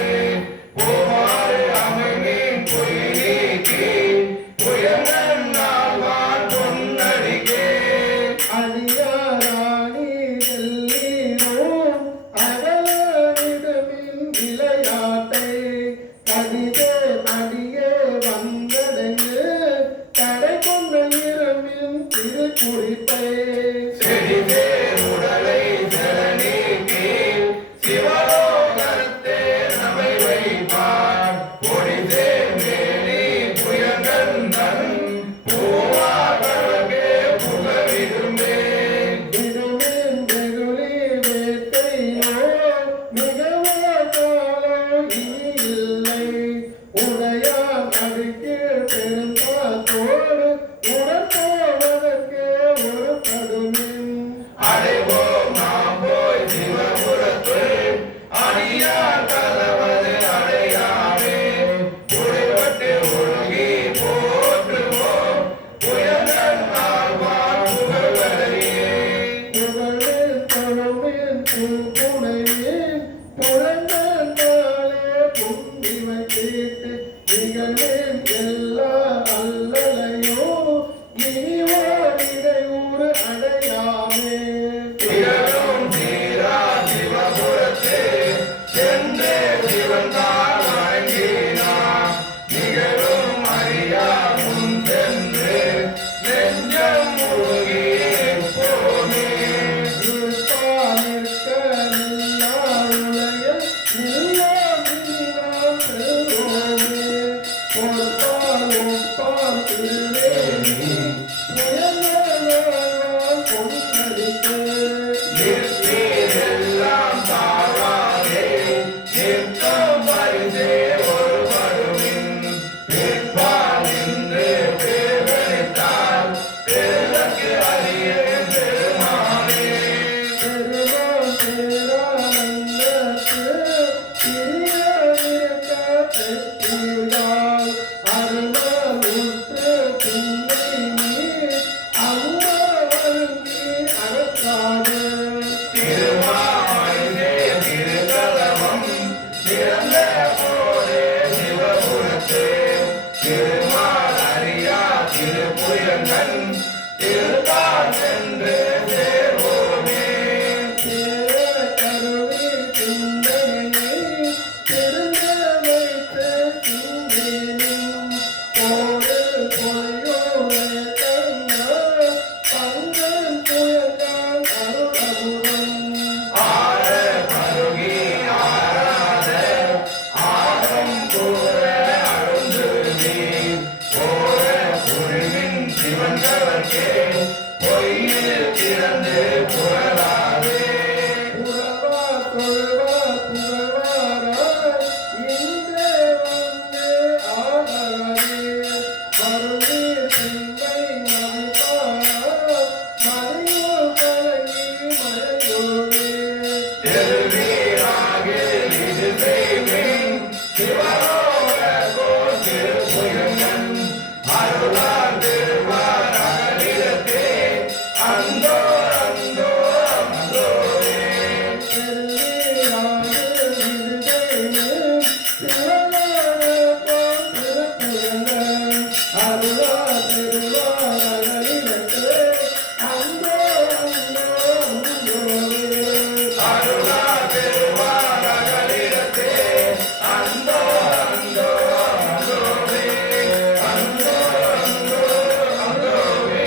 பூமாறு அமைவின் பொய் நீக்கி புயங்கன் நாள்வான் பொன்னடிக்கே அடியாராணி செல்லீரும் அகலவிடுமின் விளையாட்டை கடிதே அடியே வந்தடைந்து கடை கொண்ட இருமின் திருக்குறிப்பை செடிவே உடலை செலநீக்கி சிவலோகத்தே நமை வைப்பார் பொடிதே மேனி புயங்கந்தன் பூவாகவே புகவிடுமே விடுமின் வெகுளி வேட்டையோ மிகவ காலம் இனி இல்லை உடையார் அடிக்கு பெருந்தாத்தோடு உடற்போவதற்கு ஒரு கடுமின் அடைவோம் நாம் போய் சிவபுரத்து அடியார் கலவது அடையாமே புடைபட்டு ஒழுகி போற்றுவோம் புயங்கன் ஆழ்வார் புகழ்வரையே புகழில் தொழுமின் பூங்குனையின் புலங்கண்டாலே புந்திவை தீர்த்து நிகழின் எல்லா அல்லலையோ இனிவோரிடை ஊறு அடையாமே திகழும் தீரா சிவபுரத்து சென்றே சிவந்தார் வணங்கினார் நிகழும் அறியா முன் சென்று நெஞ்சம் முழுகி போனே இருப்பானிற்க அருளார் பெருமாள் அகலிடத்தே அந்தோ அந்தோ அந்தோவே. அருளார் பெருமாள் அகலிடத்தே அந்தோ அந்தோ அந்தோவே. அந்தோ அந்தோ அந்தோவே.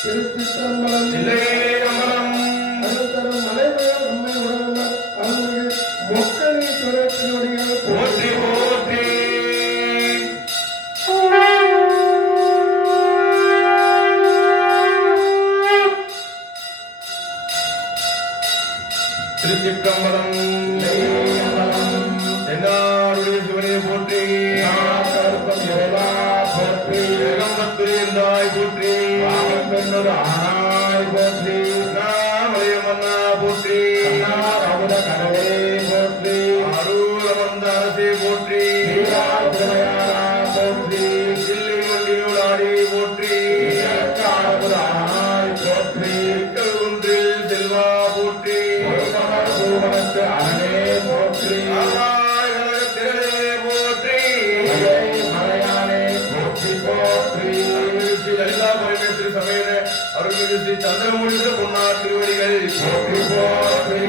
திருச்சிற்றம்பலம் இல்லையே அமலம். அருள்தரும் மலைமேல் உண்மை உடம்பர் அருள்மிகு மொக்கலீஸ்வரர் திருவடிகள் போற்றி போற்றி. திருச்சிற்றம்பலம். என்னாருடைய சிவனையை போற்றி. ஏகம்பத்துரியாய் போற்றி. ஆனாய் போற்றி நாமலைய மன்னா போற்றி. அமுத கடலே போற்றி அரூர வந்த அரசே போற்றி. போற்றி தில்லை வண்டியூடாடி போற்றி. ஆனாய் போற்றி ஒன்றில் செல்வா போற்றி. பூவனத்து அரணே போற்றி ஆகாய திரளே போற்றி. மலையானே போற்றி போற்றி ஸ்ரீ லலிதா பரமேஸ்வரி சமேத அருள்மிகு ஸ்ரீ சந்திரமூலித பொன்னார் திருவடிகள் போற்றி போற்றி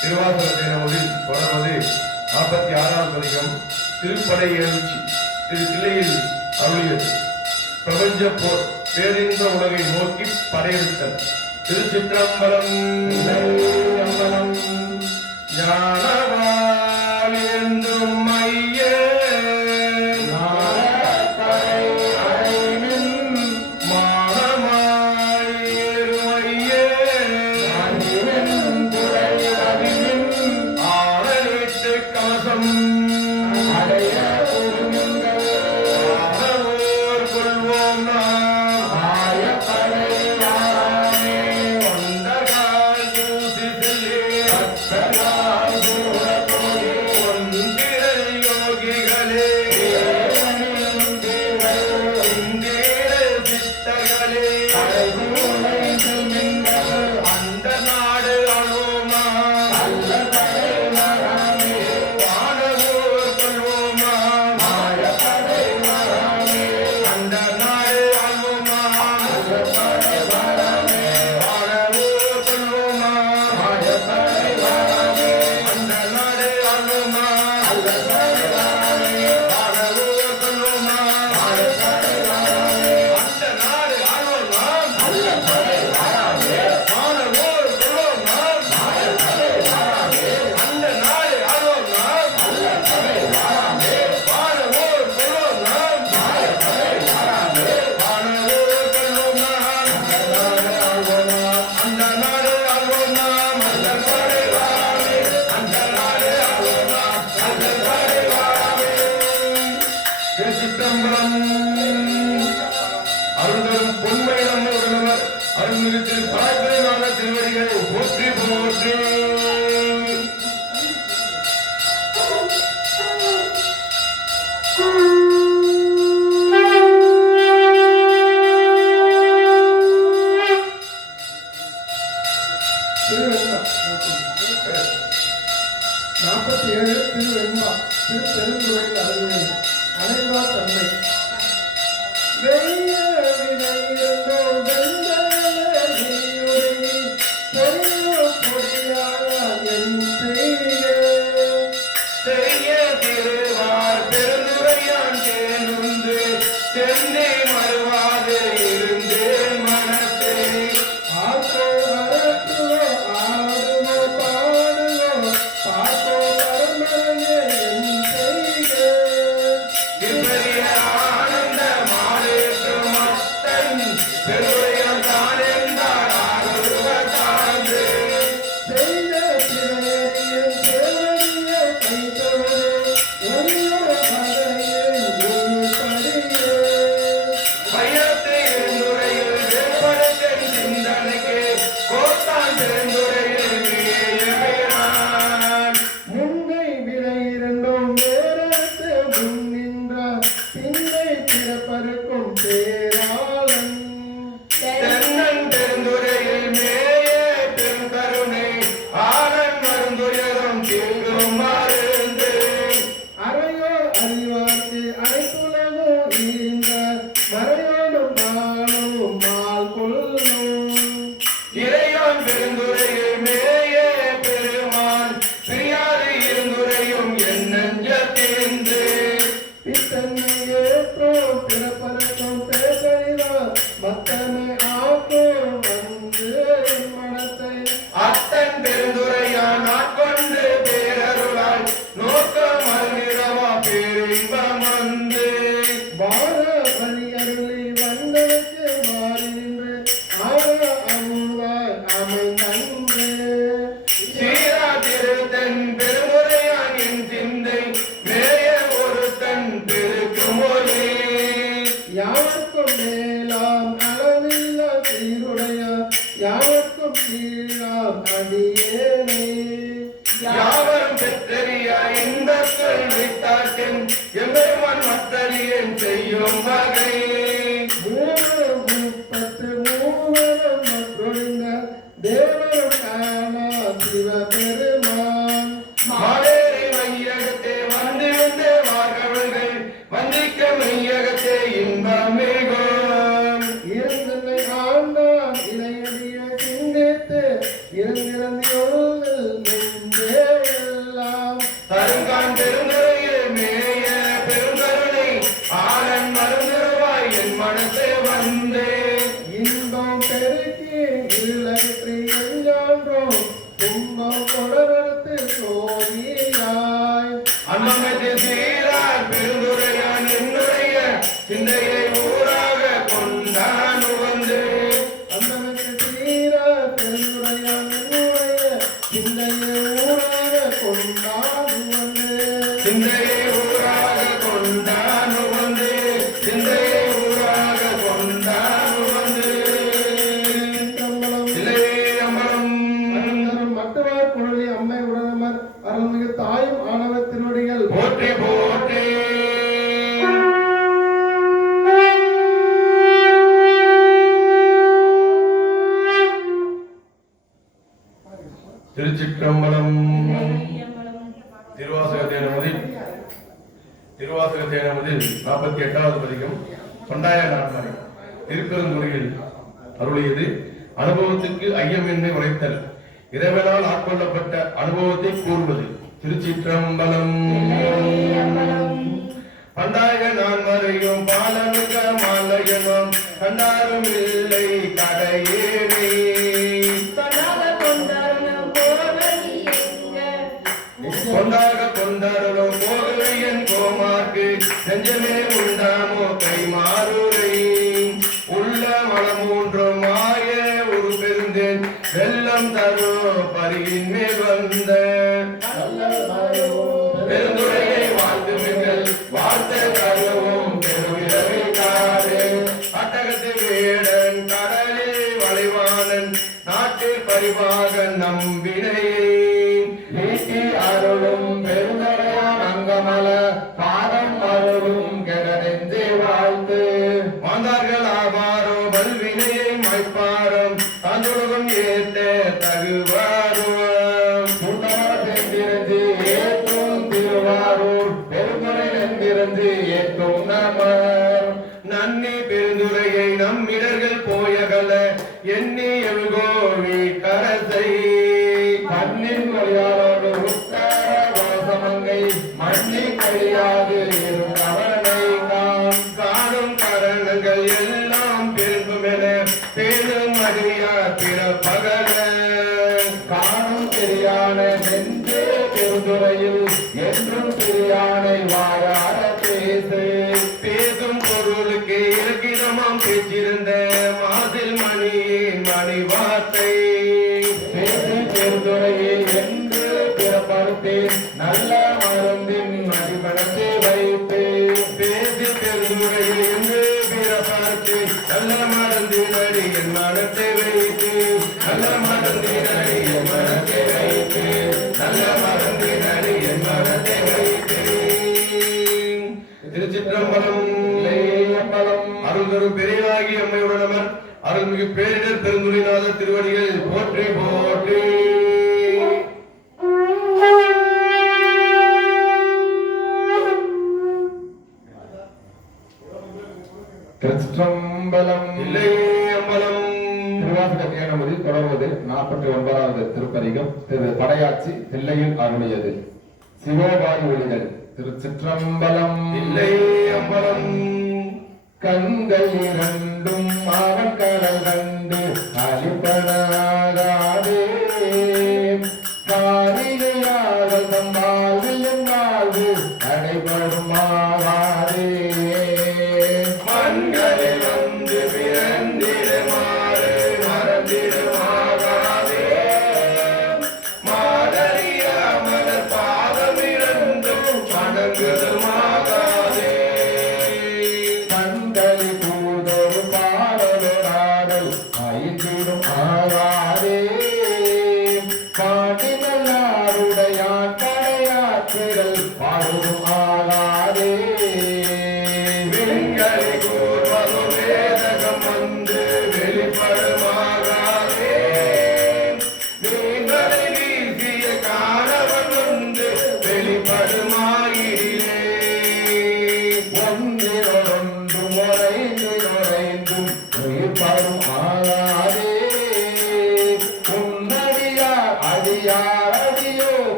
திருவாசகத்தை நமதில் தொடர்வது 46ஆம் பதிகம் திருப்படை எழுச்சி. திரு தில்லையில் அருளியது பிரபஞ்ச போர் பேரின்ப உலகை நோக்கி படையெடுத்தல். திருச்சிற்றம்பலம். அம்பலம் ஞானவாள் என்றும் மைய நாரப்படை அறைமின் மானமாயிருமைய அணிமின் புடை அணிமின் ஆரணிட்டு கவசம் அடைய உருமின்கள் ஆரவோர் கொள்வோம் நாம் ஆயப்படை யாராமே கொண்டகால் தூசி செல்லே அத்தலால் சூழத்தோடி ஒன்றிரல் யோகிகளே இந்திரல் சித்தர்களே அரைசூளை செல்மின்கள் அந்த நாடு அழுமா அல்லதடை மராமே வானவோர் கொள்வோமா ஆயப்படை மராமே அந்த நாடு அழுமா அல்லதடை மராமே வானவோர் கொள்வோமா ஆயப்படை மராமே அந்த நாடு அழுமா அல்லதடை மராமே வானவோர் கொள்வோமா ஆயப்படை மராமே அந்த நாடு அழுமா அல்லதடை மராமே வானவோர் கொள்வோமா ஆயப்படை மராமே அந்த நாடு அழுமா அல்லதடை மராமே வானவோர் கொள்வோமா ஆயப்படை மராமே வானவோர் கொள்வோமா அந்த நாடு அழுமா அந்த நாடு வாராமே அந்த நாடு அழுமா அந்த நாடு வாராமே. திருச்சிற்றம்பலம். அருள்தரும் பொன்மை நம்ம உடனவர் அருள்மிகு திரு பராக்கிரமநாத திருவடிகளை போற்றி போற்றி. திருவெண்பா 47 திருவெண்பா திருப்பெருந்துறையில் அருள்மிகு அனைவா தன்மை வெய்ய வினையோ வெந்தலே நீயுரை பொய்யோ பொடியாக என் செய்ய செய்ய திருவார் பெருந்துரையான் தேனுந்து சென்னை மறுவாது இருந்தேன் மனத்தை ஆக்கோ வரட்டுவோ ஆடுவோ பாடுவோ பாக்கோ பரமரனே என் செய்க இப்படியா மாறி நின்று ஆன அமுதாய் அமைந்தன்று சீரா திருத்தன் பெருமுறையான் என் சிந்தை மேய ஒரு தன் பெருக்குமொழி யாவர்க்கும் மேலாம் அளவில்லா சீருடைய யாவர்க்கும் கீழாம் அடியேனை யாவரும் பெற்றறியா இந்த கல்வித்தாட்டின் எம்பெருமான் மற்றறியன் செய்யும் வகை மூவரும் முப்பத்து மூவரும் மற்றொழிந்த தேவரும் காணா சிவபெருமான் மாவேரி மையகத்தே வந்திருந்த வார்கவல்கள் வந்திக்க மையகத்தே இன்பமிகும் இருந்தனை ஆண்டான் இணையடிய சிந்தித்து இருந்திருந்தொழில் நெஞ்சே எல்லாம் தருங்கான் பெருந்துறையில் மேய பெருங்கருணை ஆனன் மருந்துருவாய் என் மனசே வந்தே இன்பம் பெருக்கி இல்லற்றி எஞ்சான்றோம் துன்பம் தொடர்த்து சோதியாய் அன்னமத்தில் சீராய் பெருந்துரையான் என்னுடைய சிந்தையை ஊராக கொண்டான் வந்து அந்தனுக்கு தீர பெருந்துரையான் என்னுடைய சிந்தையை ஊராக கொண்டாடு வந்து சிந்தையை ஊராக கொண்டான் வந்து சிந்தையை ஊராக கொண்டான் வந்து கம்பளம் சிலை அம்பலம் அனந்தரம் மட்டுவார் குழலி அம்மை உடனமர் அருள்மிகு தாயும் ஆணவ திருவடிகள் போற்றி போற்றி திருச்சிற்றம்பலம் திருவாசக தேனமதில் 48வது பதிகம் தொண்டாய நான்மறை திருப்பெருந்துறையில் அருளியது அனுபவத்துக்கு ஐயமின்மை உரைத்தல் இறைவனால் ஆட்கொள்ளப்பட்ட அனுபவத்தை கூறுவது திருச்சிற்றம்பலம் பண்டாய நான்மறையும் பாலமிக மாலையனும் கண்டாரும் இல்லை கடையேனே கொண்டாக கொண்டாரும் போகவே என் கோமார்க்கு நெஞ்சமே உண்டாமோ கைமாறுரை உள்ள மலமூன்றும் மாய ஒரு பெருந்தேன் வெள்ளம் தரோ பரியின் மேல் வந்த பெருந்துரையை வாழ்த்து மிகள் வாழ்த்த கருவும் பெருவிரவை காடு அட்டகத்து வேடன் கடலில் வளைவானன் நாட்டில் பரிவாகன் நம்பினையே நீட்டி அருளும் பெருந்தரையான் அங்கமல பாதம் அருளும் கெடனெஞ்சே வாழ்த்து மாந்தார்கள் ஆவாரோ வல்வினையை மைப்பாரம் தாந்துலகம் ஏத்த தகுவாரும் சென்றிருந்து ஏற்றும் திருவாரூர் பெருந்துரை நன்றிருந்து ஏற்றும் நமர் நன்னி பெருந்துரையை நம்மிடர்கள் போயகல எண்ணி எழுகோவி கரசை கண்ணின் வழியாளோடு உத்தர வாசமங்கை மண்ணி கையாது இருந்தவனை காணும் காரணங்கள் எல்லாம் பெருங்குமென பேரும் அறியா பிறப்பகல காணும் பெரியான நெஞ்சே பெருந்துறையில் என்றும் பெரியானை வாயார பேசு பேசும் பொருளுக்கு இலக்கிதமாம் பேச்சிருந்த மாதில் மணியின் மணி வார்த்தை பேசி பெருந்துறையை என்று பிறப்படுத்தேன் நல்ல மருந்தின் மதிப்படத்தை வைத்து பேசி பெருந்துறையை என்று பிறப்படுத்தி நல்ல மருந்தின் அடியின் மனத்தை வைத்து நல்ல மருந்தின் அடியின் மனத்தை வைத்து நல்ல மருந்தின் அடியின் மனத்தை வைத்து திருச்சிற்றம்பலம் அருள்தரு பெரியவாகி அம்மையுடனவர் அருள்மிகு பேரிடர் பெருந்துரைநாத திருவடிகள் போற்றி போற்றி திருச்சிற்றம்பலம் இல்லை அம்பலம் திருவாசக தேனமதில் தொடர்வது 49வது திருப்பதிகம் திரு படையாச்சி தில்லையில் அருளியது சிவோபாய் ஒளிகள் திருச்சிற்றம்பலம் இல்லை அம்பலம் கண்கள் இரண்டும் அவன் கடல் கண்டு அழிப்பனாகாதே காரிகையாக சம்பாவியும் வாழ்வு அடைபடுமாகாதே மண்களில் வந்து பிறந்த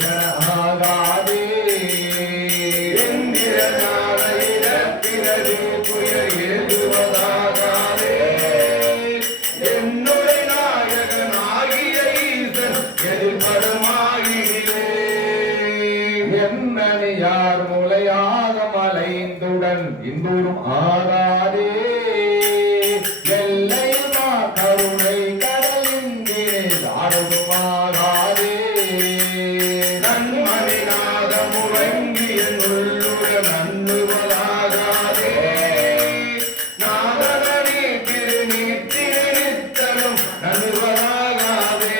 ஆகாதே எந்திரனான இறப்பினது துயர் ஏதுவதாகாதே என்னுடைய நாயகனாகிய ஈசன் எதிர்படுமாகிலே என்னையார் முளையாக மலைந்துடன் இந்தூரும் ஆகாதே எல்லையில் கருணை கடலின் ஆடுமாகாதே நன்மணிநாத முழங்கிய நுள்ளுட நன்னுவதாகாதே நாதனி திருநீத்திருத்தலும் நன்னுவதாகாதே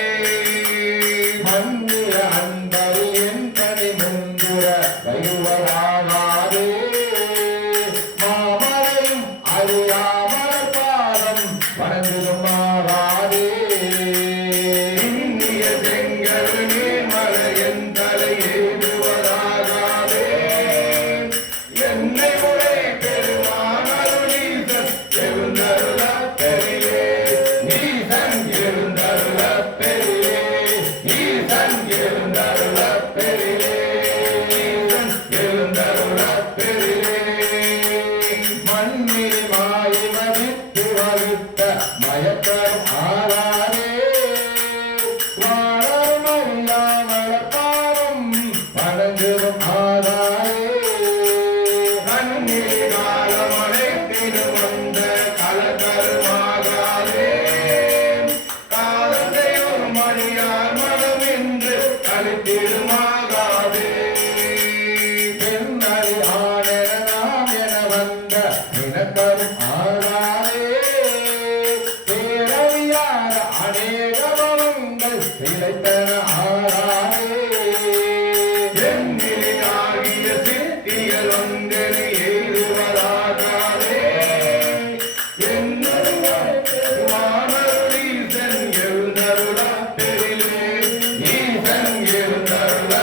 மந்திர அன்பர் என் கனி முந்துர வைவராகாதே மாமலையும் அறியாமல் பாதம் பணந்துமாகாதே இன்னிய செங்கல் நீர்மலையன் தலை ஏதுவதாகாதே என்னை முறை பெருமானருளீசன் எழுந்தருள பெரியே நீசன் எழுந்தருள பெரியே நீசன் எழுந்தருள பெரியே நீசன் எழுந்தருள பெரியே மண்ணில் மாயை மதித்து வகுத்த மயக்கரும் ஆகாதே வாழர் மறியாமல் பாவம் பணந்தும் ஆகாதே கண்ணீராலமழைத்திடும் வந்த கலகருமாகாதே காலத்தையும் மணியார் மனம் என்று கழித்திடுமாகாதே பெண்ணறி ஆனென நாம் என வந்த இனக்கரும் ஆகாதே பேரறியாத அநேக வளங்கள் இழைத்தன ஆகாதே எண்ணிலாகிய சித்திகள் ஒன்றென ஏறுவதாகாதே என்னருளீசன் எழுந்தருள பெரிலே ஈசன் எழுந்தருள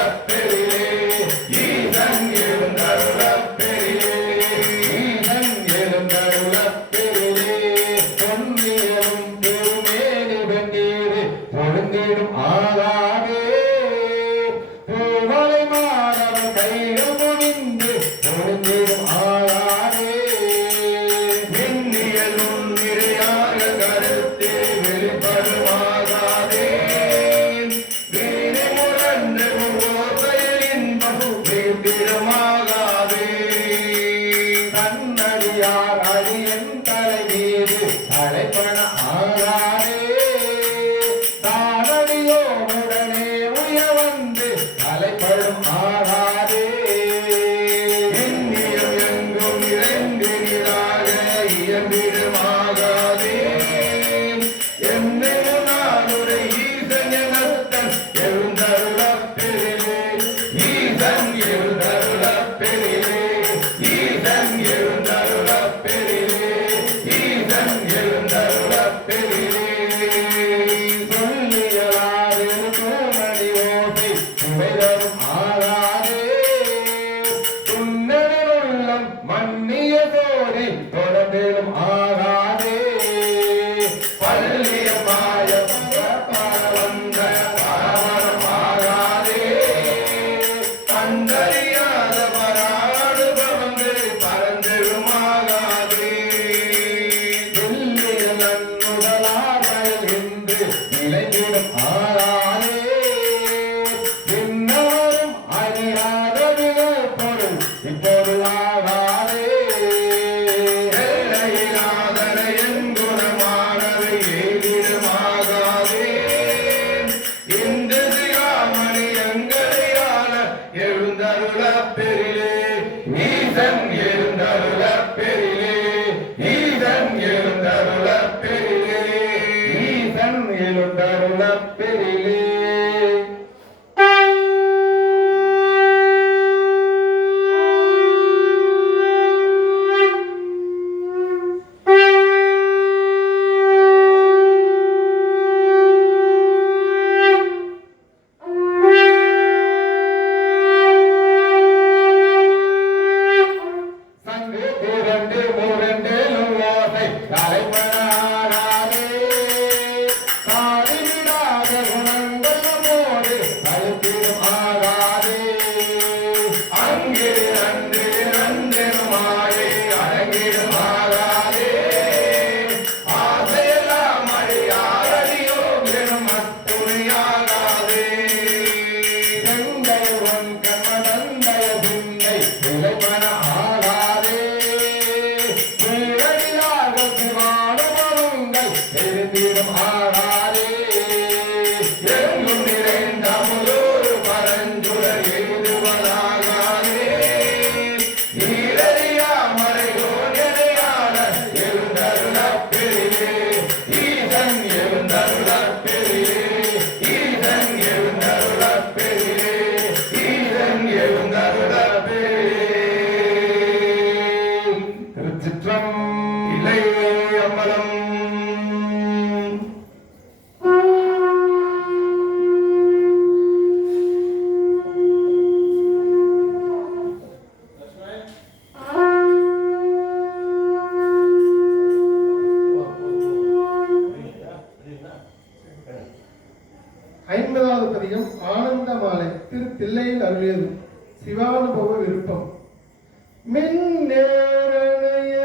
உன் கண்மதந்தய பின்னை இளைப்பன ஆகாதே வீரடியாக சிவானுபவங்கள் தெரிந்திடும் ஆகாதே எங்கும் நிறைந்த முதல் பரஞ்சுடர் எழுதுவதாகாதே ஈரடியா மறையோன் எனையான எழுந்தருளப் பெரியே ஈசன் எழுந்தருளப் பெரியே ஈசன் எழுந்தருளப் பெரியே ஈசன் எழுந்தருளப் பெரியே திருச்சிற்றம் இல்லை அம்பலம் ஐம்பதாவது பதிகம் ஆனந்த மாலை திரு தில்லையில் அருளியது சிவானுபவ விருப்பம். மின்னேரணைய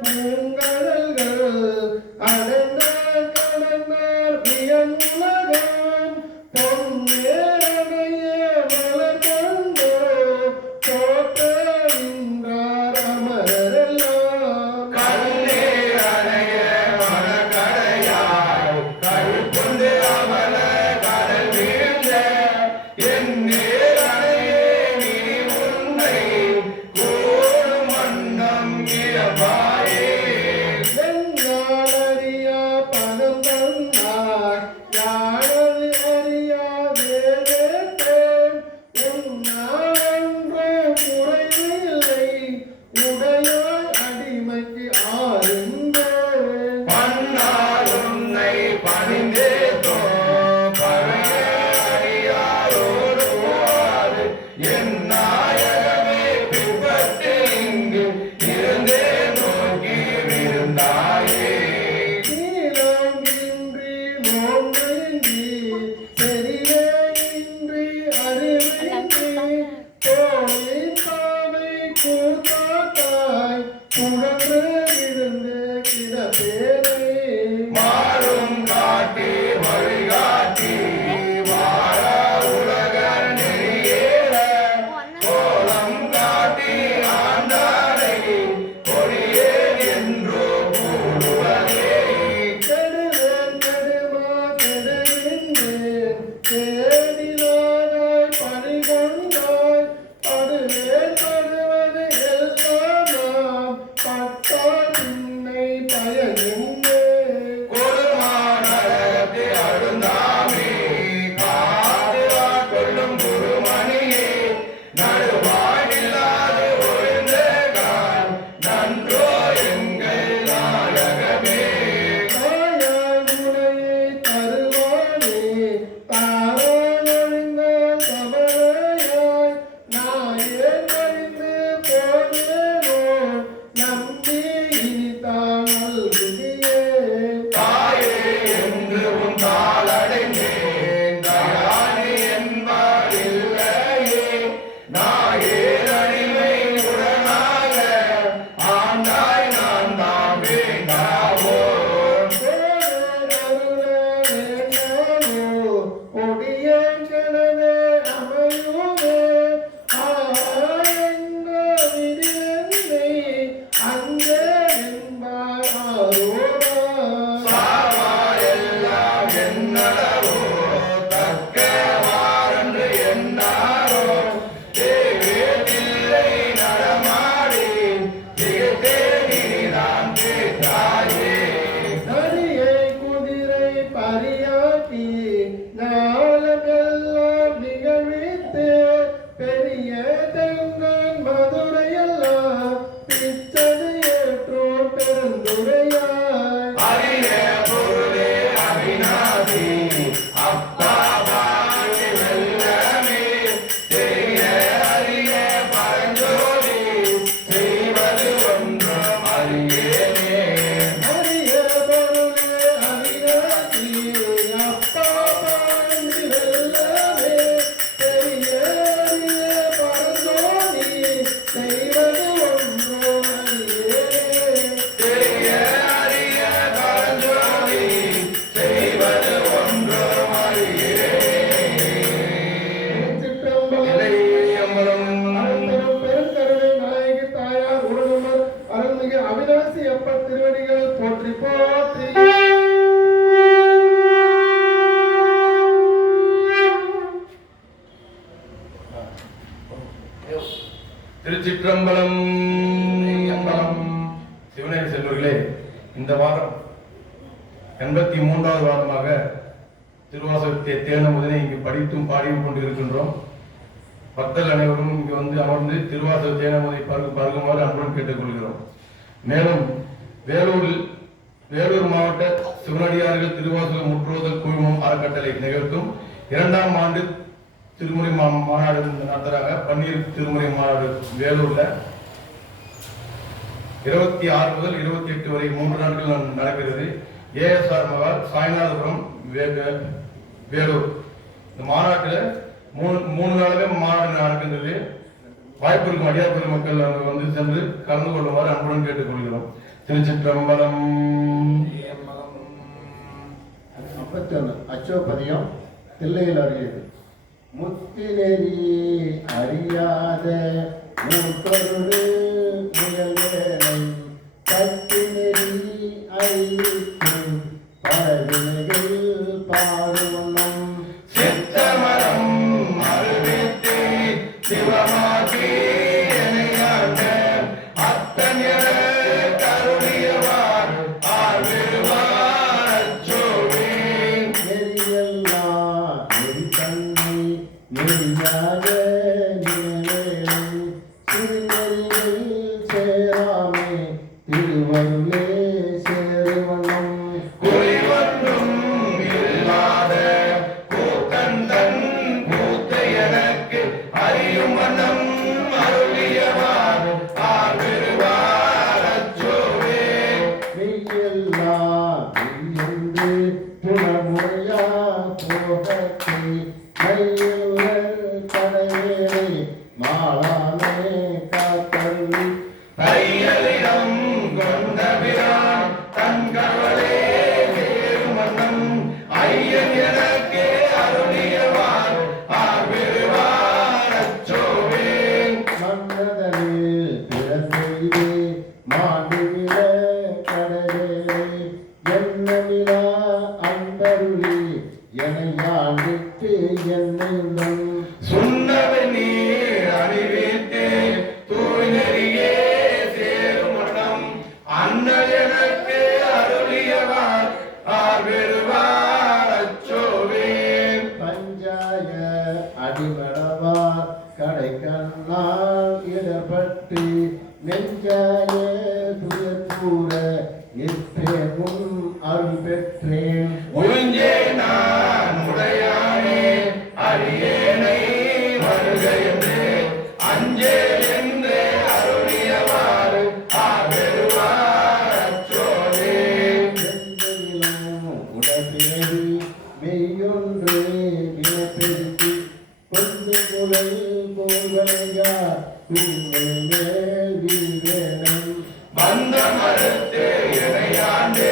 பூங்கடல்கள் அடைந்த கடந்தார் வியன்னுலகம் பொன்னேரணைய மலர் கொண்டு தோற்ற நின்றார் அமரெல்லாம் கண்ணே அணைய மனக்கடையாய் கழுப்புண்டு அமல கடல் வீழ்ந்த என்னே அணையே நீ உன்னை கூடும் வண்ணம் இயப்பாயே வெண்ணாளறியா பதம் தந்தார் யாழது அறியாதேன் உன்னாளென்றோ குறைவில்லை உடையாய் அடிமைக்கு ஆறுந்தேன் பன்னார் உன்னை பணிந்தேதோ பழைய அடியாரோடு போவாது என் நாயகமே பின்பற்றி இங்கு இருந்தே நோக்கி விருந்தாயே நீலமின்றி நோன்பின்றி செறியின்றி அறிவின்றி தோழின் பாவை கூத்தாட்டாய் புழன்று இருந்து கிடப்பேனே மாறும் காட்டி வழிகாட்டி வாழ உலக நெறியேற திருச்சிற்றம்பலம். சிவனே செல்வர்களே, இந்த வாரம் 83வது வாரமாக திருவாசகத்தை தேனமுதனை இங்கு படித்தும் பாடியும் கொண்டிருக்கின்றோம். பக்தர்கள் அனைவரும் இங்கு வந்து அமர்ந்து திருவாசக தேனமுதை பருகுமாறு அன்புடன் கேட்டுக்கொள்கிறோம். மேலும் வேலூர் மாவட்ட சிவனடியார்கள் திருவாசக முற்றுவதல் குழுமம் அறக்கட்டளை நிகழ்த்தும் 2ஆம் ஆண்டு திருமுறை மாநாடு நடத்துறாங்க. பன்னீர் திருமுறை மாநாடு வேலூர்ல 26 முதல் 28 வரை 3 நாட்கள் நடக்கிறது. ASR மகால், சாய்நாதபுரம், வேலூர். இந்த மாநாட்டில் மூணு நாளுமே மாநாடு நடக்கின்றது. வாய்ப்பு இருக்கும் அடியார் பெருமக்கள் வந்து சென்று கலந்து கொள்ளுமாறு அன்புடன் கேட்டுக்கொள்கிறோம். திருச்சிற்றம்பலம். 51 அச்சோபதியம் தில்லையில் அறியது. முத்தினெறி அறியாத மூத்தொரு முயல்வேலை கத்தினெறி அறிவிக்கும் பரவினைகள் பாடுவனம் சித்தமரம் அறிவித்து சிவமாகி எனையாண்ட அத்தன் என கருணியவார் ஆழ்விருவார் அச்சோவே நெறியல்லா நெறி தன்னை நெறியாக நினைவேலை சிறுநெறியில் சேராமே திருவருளே சேருவனம் குறிவொன்றும் இல்லாத கூத்தன் தன் கூத்தை எனக்கு அறியும் வண்ணம் அருளியவார் ஆழ்விருவார் அச்சோவே மெய்யல்லா மெய்யென்று புலமுறையா போகத்தை மையுள்ள கடைவேலை மாளாமே காத்தருளி கையலிடம் கொண்டபிரான் தன் கவலே சேரும் வண்ணம் ஐயன் எனக்கு அருளியவார் ஆழ்விருவார் அச்சோவே மன்னதனில் பிறந்தெய்து மாண்டுவிட கடவேலை எண்ணமிலா அன்பருளி எனையாண்டிட்டு என்னும் சுண்ணவை நீர் அணிவித்து தூய் நெறியே சேரும் வண்ணம் அண்ணல் எனக்கு அருளியவார் ஆழ்விருவார் அச்சோவே பஞ்சாய அடிமடவார் கடைக்கண்ணால் இடப்பட்டு நெஞ்சாய துயர் கூற நிற்பேன் முன் அருள் பெற்றேன் உஞ்சே நான் உடையானே அடியேனை வருக என்று அஞ்சேல் என்றே அருளியவார் ஆழ்விருவார் அச்சோவே எந்தெனிலும் உடற்பேரி மெய்யொன்று வினப்பெருக்கி கொண்டு குழல் கோல்வளையா தூங்கள் மேல் வீழ்வேனம் வந்த மறுத்து இணையாண்டு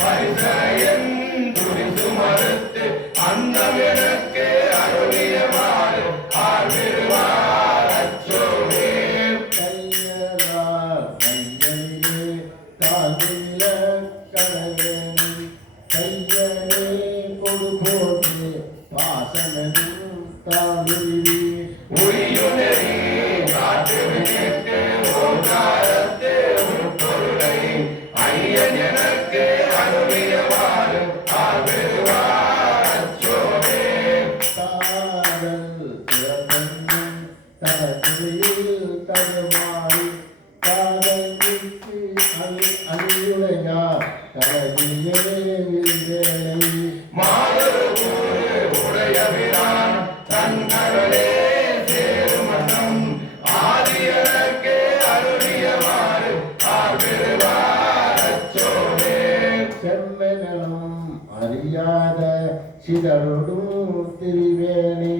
பரிசயன் துரிசு மறுத்து அந்தம் எனக்கு அருளியவாறு ஆழ்விருவார் அச்சோவே கையலார் மையனிலே தாழ்வில கடவேனி கையனே கொடு போட்டு பாசமெனும் தாழ்வி உரியுணரி காட்டுவிட்டு ஓங்காரத்து உட்பொருளை ஐயன் எனக்கு அருளியவாறு ஆழ்விருவார் அச்சோவே காதல் பிறப்பெண்ணும் தரத்திலையில் தருமாறி காதல் விட்டு அழியுடையா கலவியே வேலை மாதரு கூறு உடையவிரான் தன் கடலே சேரும் வண்ணம் ஆதியனுக்கு அருளியவாறு ஆழ்விருவார் அச்சோவே செம்மெனலும் அறியாத சிதறொடும் திரிவேணி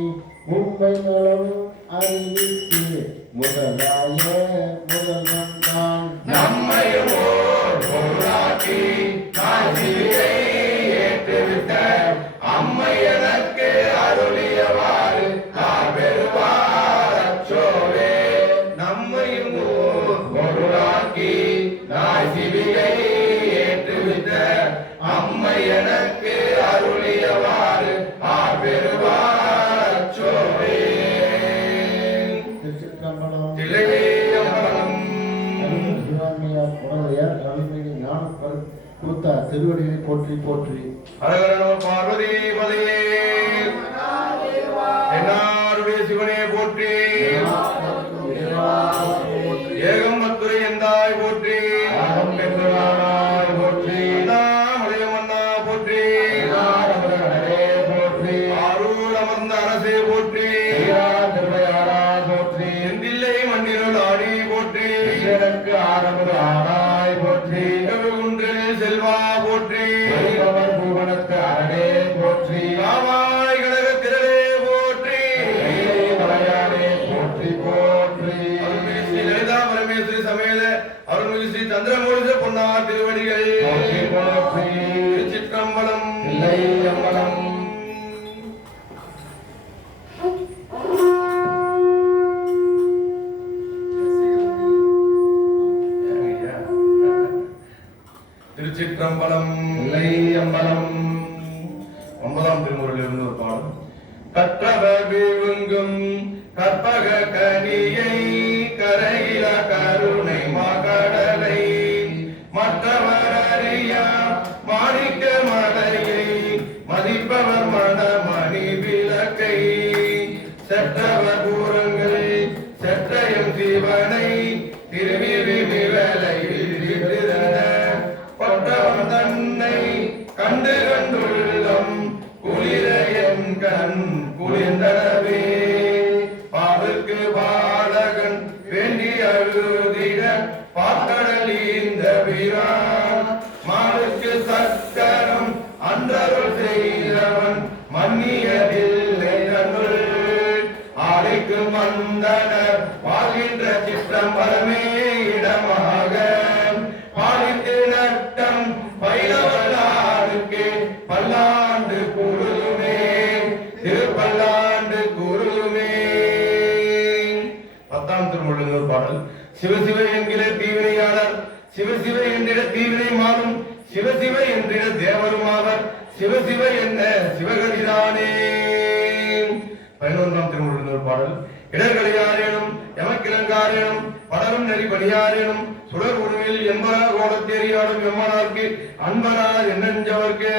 மும்பைகளும் அறிவித்து முதலாய முதல்வன்தான் நம்மையும் ஓர் பொருளாக்கி காசியை ஏற்றுவித்த அம்மை எனக்கு அருளியவாறு ஆழ்விருவார் அச்சோவே நம்மையும் ஓர் பொருளாக்கி காசியை ஏற்றுவித்த அம்மை எனக்கு அருளியவாறு ஆழ்விருவார் அச்சோவே திருச்சிற்றம்பலம். தில்லையம்பலம். சிவராமையார் புனலையார் அருள்மிகு ஞான கூத்தா திருவடியை போற்றி போற்றி. ஹரஹர நம பார்வதி பதையே. என்னாருடைய சிவனே போற்றி. ஏகம் மத்துரை எந்தாய் போற்றி. போற்றி. மலையமன்னா போற்றி. போற்றி. ஆரூர் அமர்ந்த அரசே போற்றி. போற்றி. செந்தில்லை மண்ணினுள் ஆடி போற்றி. எனக்கு ஆரம்பு ஆனாய் போற்றி. குன்றில் செல்வா போற்றி. பூவனத்து அரணே போற்றி. ராமாய் கனக திரளே போற்றி. மலையாளே போற்றி போற்றி. அருள்மிகு ஸ்ரீ லலிதா பரமேஸ்வரி சமேத அருள்மிகு ஸ்ரீ சந்திரமூர்த்தி பொன்னார் திருவடிகள் போற்றி போற்றி. திருச்சிற்றம்பலம். தில்லையம்பலம். திருச்சிற்றம்பலம். தில்லையம்பலம். 9ஆம் திருமுறையிலிருந்து ஒரு பாடல். கற்றவர் விழுங்கும் கற்பக கனியை கரையில கருணை மாகடலை மற்றவர் அறியா மாணிக்க மலையை மதிப்பவர் மணமணி விளக்கை செற்றவர் பூரங்கள் செற்றையும் சிவனை திருவிழி விவலையில் விட்டிருந்த கொற்றவன் தன்னை கண்டு கண்டுள்ளம் குளிர என் கண் குளிர்ந்தனவே பாவுக்கு பாலகன் வேண்டி அழுதிட பாக்கடல் இந்த வீரான் மாவுக்கு சக்கரம் அன்றருள் செய்தவன் மன்னியதில்லை கண்ணுள் ஆலைக்கு மந்தனர் வாழ்கின்ற சிற்றம்பலமே இடமாக பாலித்து நட்டம் பயிலவல்லாருக்கு பல்லாண்டு கூறுமே திருப்பல்லாண்டு கூறுமே. 10ஆம் திருமுறை பாடல். சிவசிவ என்கிற தீவினையாளர் சிவசிவ என்றிட தீவினை மாறும் சிவசிவ என்றிட தேவருமாவர் சிவசிவ என்ன சிவகதிதானே. 11ஆம் திருமுறை பாடல். இடர்களையாரேனும் எமக்கிழங்காரேனும் படரும் நெறி பணியாரேனும் சுடர் உருவில் என்பரா கோலத்தேரியாடும் எம்மனார்க்கு அன்பனார் என்னஞ்சவர்க்கு.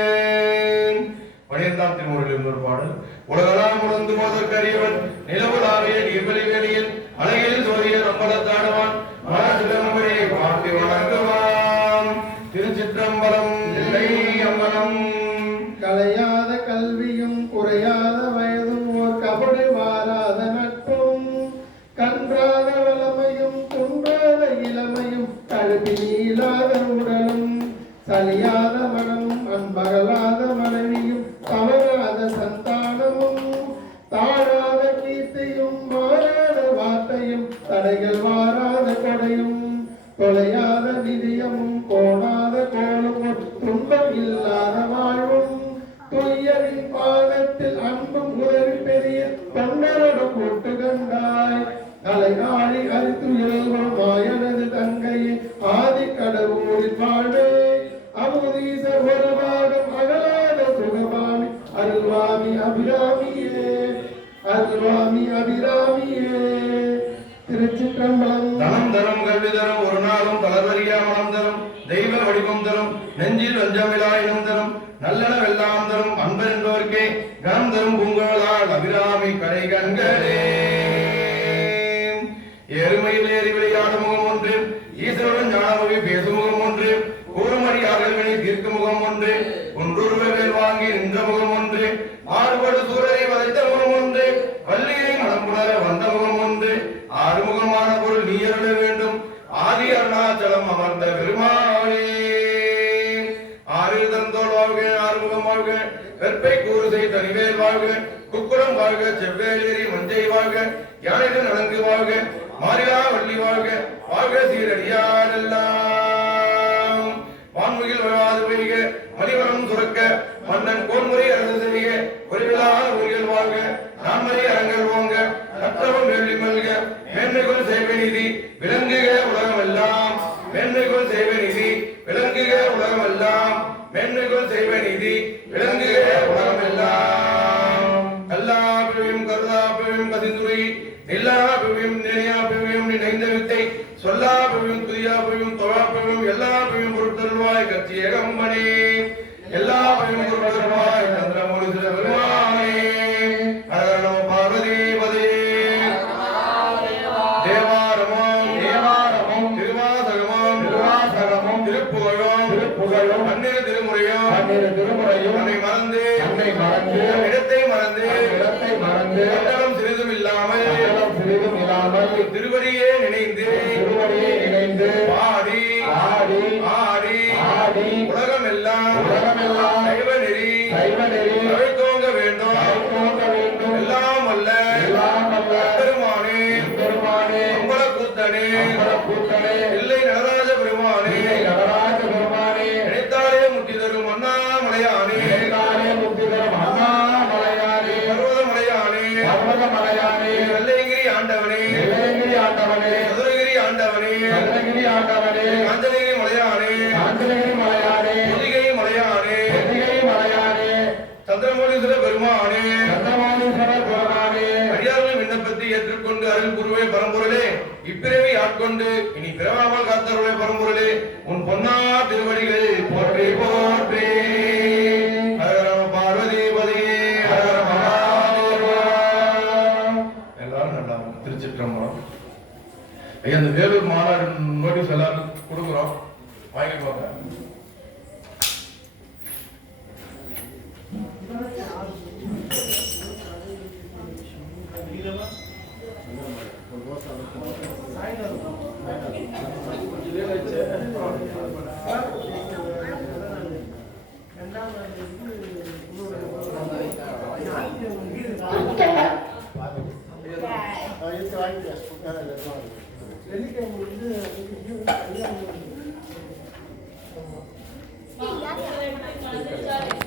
12ஆம் திருமுறையில் ஒரு பாடல். உலகலாம் உணர்ந்து போதற்கு அறியவன் நிலவுலாவிய நீர்வெளி வேணியில் அழகில் சோதிய நம்பலத்தாடுவான் மனசிலம்பரை பாட்டி வணங்குவான். திருச்சிற்றம்பலம். தில்லையம்பலம். கலையாத கல்வியும் குறையாத வயதும் ஓர் கபடு மாறாத நட்பும் கன்றாத வளமையும் குன்றாத இளமையும் கழுவி நீளாத உடலும் சலியாத மனமும் அன்பகலாத மனைவியும் தவறாத சந்தானமும் தாழாத கீர்த்தியும் மாறாத வார்த்தையும் தடைகள் வாராத கொடையும் தொலையாத நிதியமும் கோணாத கோலும் துன்பம் இல்லாத வாழ்வும் துயரின் பாகத்தில் அன்பும் உதவி பெரிய தொண்டரோடு கூட்டு கண்டாய் அலைகாலி அரித்துயல்வம் மாயனது தங்கையை ஆதி கடவுளில் வாழ்வே அமுதீசர் ஒரு பாகம் அகலாத சுகமாமி அருள்வாமி அபிராமியே அருள்வாமி அபிராமியே. திருச்சிற்றம்பலம். தனம் தரும் கல்வி தரும் ஒரு நாளும் தளர்வறியா மனம் தரும் தெய்வ வடிவம் தரும் நெஞ்சில் வஞ்சமிலா இனம் தரும் நல்லனவெல்லாம் தரும் அன்பர் என்பவர்க்கே கனம் தரும் பூங்கோளால் அபிராமி கரை கண்களே. எருமையில் ஏறி விளையாடும் முகம் ஒன்று ஈஸ்வரன் ஞானமொழி பேசும் முகம் ஒன்று கூறுமணி அகழ்வினை தீர்க்கும் முகம் ஒன்று ஒன்றுருவேல் வாங்கி நின்ற முகம் ஒன்று ஆறுபடு சூரரை வதைத்த முகம் ஒன்று வள்ளியை மனம் புணர வந்த முகம் ஒன்று ஆறுமுகமான பொருள் நீ அருள வேண்டும் ஆதி அருணாச்சலம் அமர்ந்த பெருமாளே. ஆறில் தந்தோள் வாழ்க ஆறுமுகம் வாழ்க வெற்பை கூறுசை தனிவேல் வாழ்க குக்குடம் வாழ்க செவ்வேலேரி மஞ்சை வாழ்க யானைகள் நலங்கு வாழ்க மாரிலா வள்ளி வாழ்க வாழ்க சீரடியார் எல்லாம் வான்முகில் வராது பெய்க மணிவரம் சுரக்க மன்னன் கோன்முறை அரசு செய்க ஒருவிழான ஊர்கள் வாழ்க நான்மறை அரங்கல் ஓங்க நற்றவம் வெள்ளி மல்க மேன்மைகள் செய்வ நீதி விளங்குக உலகம் எல்லாம் மேன்மைகள் செய்வ நீதி விளங்குக உலகம் எல்லாம் மேன்மைகள் செய்வ நீதி விளங்குக உலகம் எல்லாம் கல்லா பிரிவும் கருதா பிரிவும் கதிந்துரை எல்லா பிரிவும் பிரியும் நேயா பிரியும் நினைந்த வித்தை சொல்லா பிரியும் துதியா பிரியும் தொழா பிரியும் எல்லா பிரியும் பொருட்தருவாய் கட்சி ஏகம்பனே எல்லா பிரியும் பொருட்தருவாய் சந்திரமொழி சில பெருமானே ஹர நம பார்வதி பதே தேவாரமம் திருவாசகமும் திருப்புகழும் பன்னிரு திருமுறையும் அன்னை மறந்து இடத்தை மறந்து கட்டணம் சிறிதும் இல்லாமல் திருவடியே நினைந்து பாடி உலகமெல்லாம் சைவ நெறி தழைத்தோங்க வேண்டும் எல்லாம் அல்ல பெருமானே அம்பல கூத்தனே இல்லை நடராஜ பெருமானே நினைத்தாலே முத்தி தரும் அண்ணாமலையானே பர்வதமலையானே வெள்ளைகிரி ஆண்டவனே சதுரகிரி ஆண்டவனே காஞ்சனகிரி மலையானே பொதிகை மலையானே சந்திரமௌலீஸ்வர பெருமானே அடியார்கள் விண்ணப்பத்தை ஏற்றுக்கொண்டு அருள் குருவே பரம்பொருளே இப்பிறவி ஆட்கொண்டு இனி பிறவாமல் காத்தருளே பரம்பொருளே உன் பொன்னா திருவடிகள் போற்றி போற்றி ஹர நம பார்வதி பதே ஹர மகாதேவா. எல்லாரும் நல்லா திருச்சிற்றம்பலம். ஐயா அந்த வேலூர் மாநாடு நோட்டீஸ் எல்லாரும் கொடுக்குறோம், வாங்கிட்டு போங்க. வெள்ளிக்கிழமை